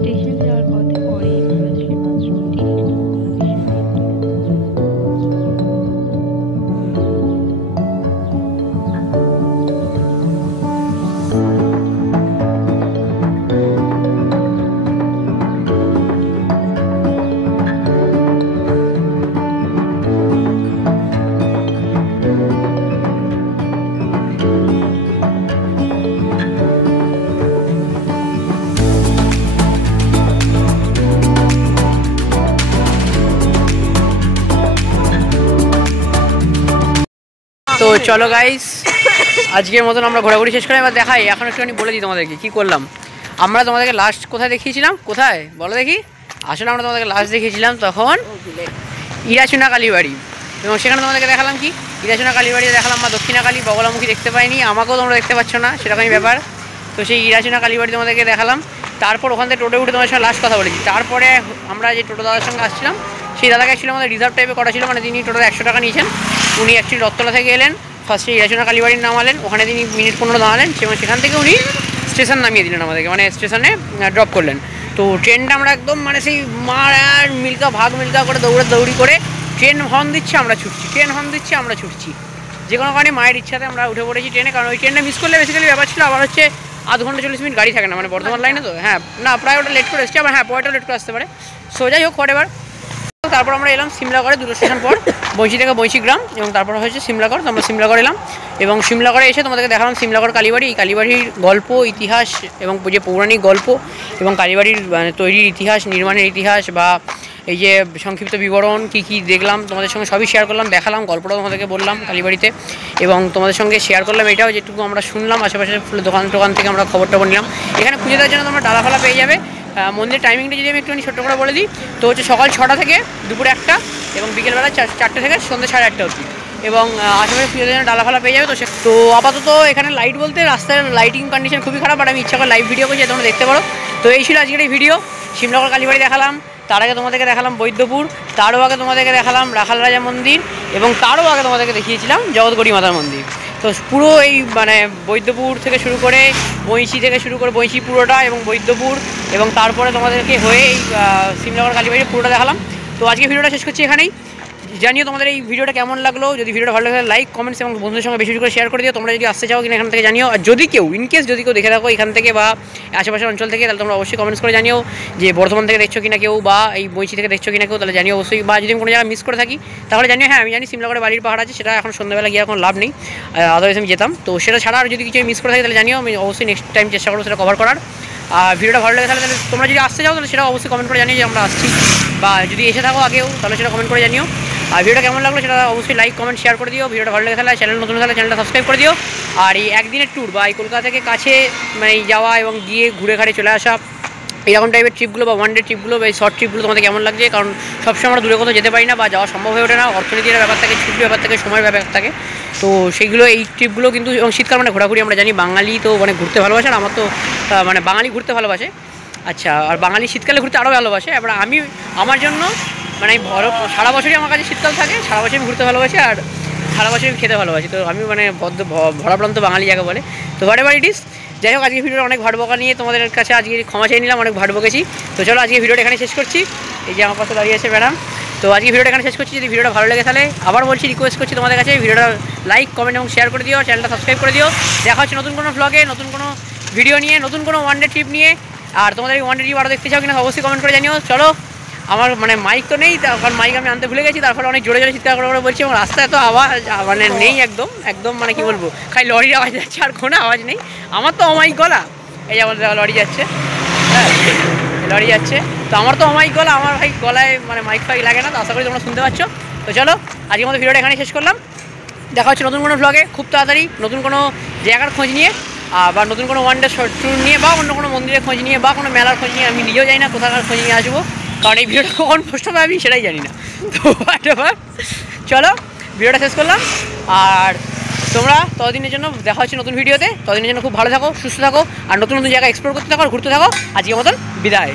স্টেশন যাওয়ার পথে পরে তো চলো গাইস, আজকের মতন আমরা ঘোরাঘুরি শেষ করে এবার দেখাই। এখন একটুখানি বলে দিই তোমাদেরকে কী করলাম। আমরা তোমাদেরকে লাস্ট কোথায় দেখিয়েছিলাম, কোথায় বলো দেখি। আসলে আমরা তোমাদেরকে লাস্ট দেখিয়েছিলাম তখন ইরাচনা কালীবাড়ি, এবং সেখানে তোমাদেরকে দেখালাম কি ইরাচনা কালীবাড়ি দেখালাম, বা দক্ষিণাকালী বগলামুখী দেখতে পাইনি, আমাকেও তোমরা দেখতে পাচ্ছ না, সেরকমই ব্যাপার। তো সেই ইরাচনা কালীবাড়ি তোমাদেরকে দেখালাম। তারপর ওখান থেকে টোটো উঠে তোমাদের সঙ্গে লাস্ট কথা বলেছি। তারপরে আমরা যে টোটো দাদার সঙ্গে আসছিলাম, সেই দাদাকে অ্যাকচুয়ালি আমাদের রিজার্ভ টাইপে করা ছিল, মানে তিনি টোটোতে 100 টাকা নিয়েছেন। উনি অ্যাকচুয়ালি রথতলা থেকে এলেন, ফার্স্টে ইরাচনা কালীবাড়ির নামালেন, ওখানে তিনি মিনিট 15 দাঁড়ালেন, এবং সেখান থেকে উনি স্টেশন নামিয়ে দিলেন আমাদেরকে, মানে স্টেশনে ড্রপ করলেন। তো ট্রেনটা আমরা একদম মানে সেই মার মিল্কা করে দৌড়ি করে ট্রেন হর্ন দিচ্ছে আমরা ছুটছি, ট্রেন হর্ন দিচ্ছে আমরা ছুটছি। যে কোনো কারণে মায়ের ইচ্ছাতে আমরা উঠে পড়েছি ট্রেনে, কারণ ওই ট্রেনটা মিস করলে বেসিক্যালি ব্যাপার ছিল আবার হচ্ছে আধ ঘন্টা 40 মিনিট গাড়ি থাকে না, মানে বর্ধমান লাইনে তো। হ্যাঁ না, প্রায় ওটা লেট করে এসছে, আবার হ্যাঁ পয়টা লেট করে আসতে পারে। সো যাই হোক, হোয়াট এভার। তারপর আমরা এলাম সিমলাগড়ে, 2 স্টেশন পর, বৈশি থেকে বৈশি গ্রাম, এবং তারপর হচ্ছে সিমলাগড়। তো আমরা সিমলাগড় এলাম, এবং সিমলাগড়ে এসে তোমাদেরকে দেখালাম সিমলাগড় কালীবাড়ি। এই কালীবাড়ির গল্প, ইতিহাস এবং যে পৌরাণিক গল্প এবং কালীবাড়ির মানে তৈরির ইতিহাস, নির্মাণের ইতিহাস, বা এই যে সংক্ষিপ্ত বিবরণ কী কী দেখলাম তোমাদের সঙ্গে সবই শেয়ার করলাম, দেখালাম, গল্পটাও তোমাদেরকে বললাম কালীবাড়িতে। এবং তোমাদের সঙ্গে শেয়ার করলাম এটাও, যেটুকু আমরা শুনলাম আশেপাশে দোকান থেকে আমরা খবর নিলাম। এখানে পুজো দেওয়ার জন্য তোমরা ডালাফালা পেয়ে যাবে। মন্দিরের টাইমিংটা যদি আমি একটুখানি ছোট্ট করে বলে দিই, তো হচ্ছে সকাল 6টা থেকে দুপুরে 1টা, এবং বিকেলবেলা 4টে থেকে সন্ধ্যে 8:30 অবধি। এবং আশেপাশে পুজোর জন্য ডালাফালা পেয়ে যাবে। তো আপাতত এখানে লাইট বলতে রাস্তার লাইটিং কন্ডিশন খুবই খারাপ, আর আমি ইচ্ছা করে লাইভ ভিডিও করছি, তোমরা দেখতে পারো। তো এই ছিল আজকের এই ভিডিও। সিমলাগড় কালীবাড়ি দেখালাম, তার আগে তোমাদেরকে দেখালাম বৈদ্যপুর, তারও আগে তোমাদেরকে দেখালাম রাখাল রাজা মন্দির, এবং তারও আগে তোমাদেরকে দেখিয়েছিলাম জগৎগৌরী মাতার মন্দির। তো পুরো এই মানে বৈদ্যপুর থেকে শুরু করে বৈশি থেকে শুরু করে বৈশি পুরোটা, এবং বৈদ্যপুর, এবং তারপরে তোমাদেরকে হয়ে এই সিমলাগড় কালীবাড়ি পুরোটা দেখালাম। তো আজকে ভিডিওটা শেষ করছি এখানেই। জানিও তোমাদের এই ভিডিওটা কেমন লাগলো। যদি ভিডিওটা ভালো লাগে লাইক, কমেন্টস এবং বন্ধুদের সঙ্গে বেশি করে শেয়ার করে দিও। তোমরা যদি আসতে চাও কিনা এখান থেকে জানিও। আর যদি কেউ ইনকেস যদি কেউ দেখে থাকো এখান থেকে বা আশেপাশের অঞ্চল থেকে, তাহলে তোমরা অবশ্যই কমেন্টস করে জানিও যে বর্ধমান থেকে দেখছো কিনা কেউ, বা এই বৈশি থেকে দেখছো কিনা কেউ, তাহলে জানিও অবশ্যই। বা যদি আমি কোনো জায়গায় মিস করে থাকি তাহলে জানিও। হ্যাঁ আমি জানি সিমলাগড়ে বালির পাহাড় আছে, সেটা এখন সন্ধ্যাবেলা গিয়ে এখন লাভ নেই, আদারওয়াইজ আমি যেতাম। তো সেটা ছাড়া আর যদি কিছু মিস করে থাকি তাহলে জানিও, আমি অবশ্যই নেক্সট টাইম চেষ্টা করবো সেটা কভার করার। আর ভিডিওটা ভালো লাগে তাহলে তোমরা যদি আসতে চাও তাহলে সেটা অবশ্যই কমেন্ট করে জানিও যে আমরা আসছি, বা যদি এসে থাকো আগেও তাহলে সেটা কমেন্ট করে জানিও। আর ভিডিওটা কেমন লাগলো সেটা অবশ্যই লাইক, কমেন্ট, শেয়ার করে দিও। ভিডিওটা ভালো লাগে তাহলে চ্যানেল নতুন তাহলে চ্যানেলটা সাবস্ক্রাইব করে দিও। আর এই একদিনের ট্যুর বা এই কলকাতা থেকে কাছে মানে যাওয়া এবং গিয়ে ঘুরে ঘাড়ে চলে আসা, এরকম টাইপের ট্রিপগুলো বা ওয়ান ডে ট্রিপগুলো বা এই শর্ট ট্রিপগুলো তোমাদের কেমন লাগছে? কারণ সবসময় আমরা দূরে কোথাও যেতে পারি না বা যাওয়া সম্ভব হয়ে ওঠে না, অর্থনীতির ব্যাপার থাকে, ছুটির ব্যাপার থাকে, সময়ের ব্যাপার থাকে। তো সেইগুলো এই ট্রিপগুলো কিন্তু, এবং শীতকাল মানে ঘোরাঘুরি আমরা জানি বাঙালি তো মানে ঘুরতে ভালোবাসে, আর আমার তো মানে বাঙালি ঘুরতে ভালোবাসে। আচ্ছা, আর বাঙালি শীতকালে ঘুরতে আরও ভালোবাসে। এবার আমি আমার জন্য মানে সারা বছরই আমার কাছে শীতকাল থাকে, সারা বছর আমি ঘুরতে ভালোবাসি, আর সারা বছর আমি খেতে ভালোবাসি। তো আমি মানে ভরাপ্রান্ত বাঙালি যাকে বলে। তো হোয়াটএভার ইট ইজ, যাই হোক আজকে ভিডিওটা অনেক ভাট বকা নিয়ে তোমাদের কাছে আজকে ক্ষমা চেয়ে নিলাম, অনেক ভাট বকেছি। তো চলো আজকে ভিডিওটা এখানে শেষ করছি। এই যে আমার পাশে দাঁড়িয়ে আছে ম্যাডাম। তো আজকে ভিডিওটা এখানে শেষ করছি। যদি ভিডিওটা ভালো লাগে তাহলে আবার বলছি, রিকোয়েস্ট করছি তোমাদের কাছে, ভিডিওটা লাইক, কমেন্ট এবং শেয়ার করে দিও, চ্যানেলটা সাবস্ক্রাইব করে দিও। দেখা হচ্ছে নতুন কোনো ভ্লগে, নতুন কোনো ভিডিও নিয়ে, নতুন কোনো ওয়ান ডে ট্রিপ নিয়ে। আর তোমাদের এই ওয়ান ডে ট্রিপ আরও দেখতে চাও কিনা অবশ্যই কমেন্ট করে জানিও। চলো, আমার মানে মাইক তো নেই, কারণ মাইক আমি আনতে ভুলে গেছি, তার ফলে অনেক জোরে জোরে চিৎকার করে বলছি, এবং রাস্তায় তো আওয়াজ মানে নেই, একদম মানে কী বলবো, খালি লরির আওয়াজ যাচ্ছে, আর কোনো আওয়াজ নেই। আমার তো অমাইক গলা, এই যে আমাদের লরি যাচ্ছে, হ্যাঁ লরি যাচ্ছে, তো আমার তো অমাইক গলা, আমার ভাই গলায় মানে মাইক ফাইক লাগে না, তো আশা করি তোমরা শুনতে পাচ্ছ। তো চলো আজকে আমাদের ভিডিওটা এখানে শেষ করলাম। দেখা হচ্ছে নতুন কোনো ভ্লগে খুব তাড়াতাড়ি, নতুন কোনো জায়গার খোঁজ নিয়ে, বা নতুন কোনো ওয়ান ডে শর্ট ট্যুর নিয়ে, বা অন্য কোনো মন্দিরের খোঁজ নিয়ে, বা কোনো মেলার খোঁজ নিয়ে। আমি নিজেও জানি না কোথাকার খোঁজ নিয়ে আসবো, কারণ এই ভিডিওটা কখন পোস্ট হবে আমি সেটাই জানি না। তো চলো ভিডিওটা শেষ করলাম, আর তোমরা ততদিনের জন্য দেখা হচ্ছে নতুন ভিডিওতে। ততদিনের জন্য খুব ভালো থাকো, সুস্থ থাকো, আর নতুন নতুন জায়গা এক্সপ্লোর করতে থাকো, আর ঘুরতে থাকো। আজকের মতন বিদায়।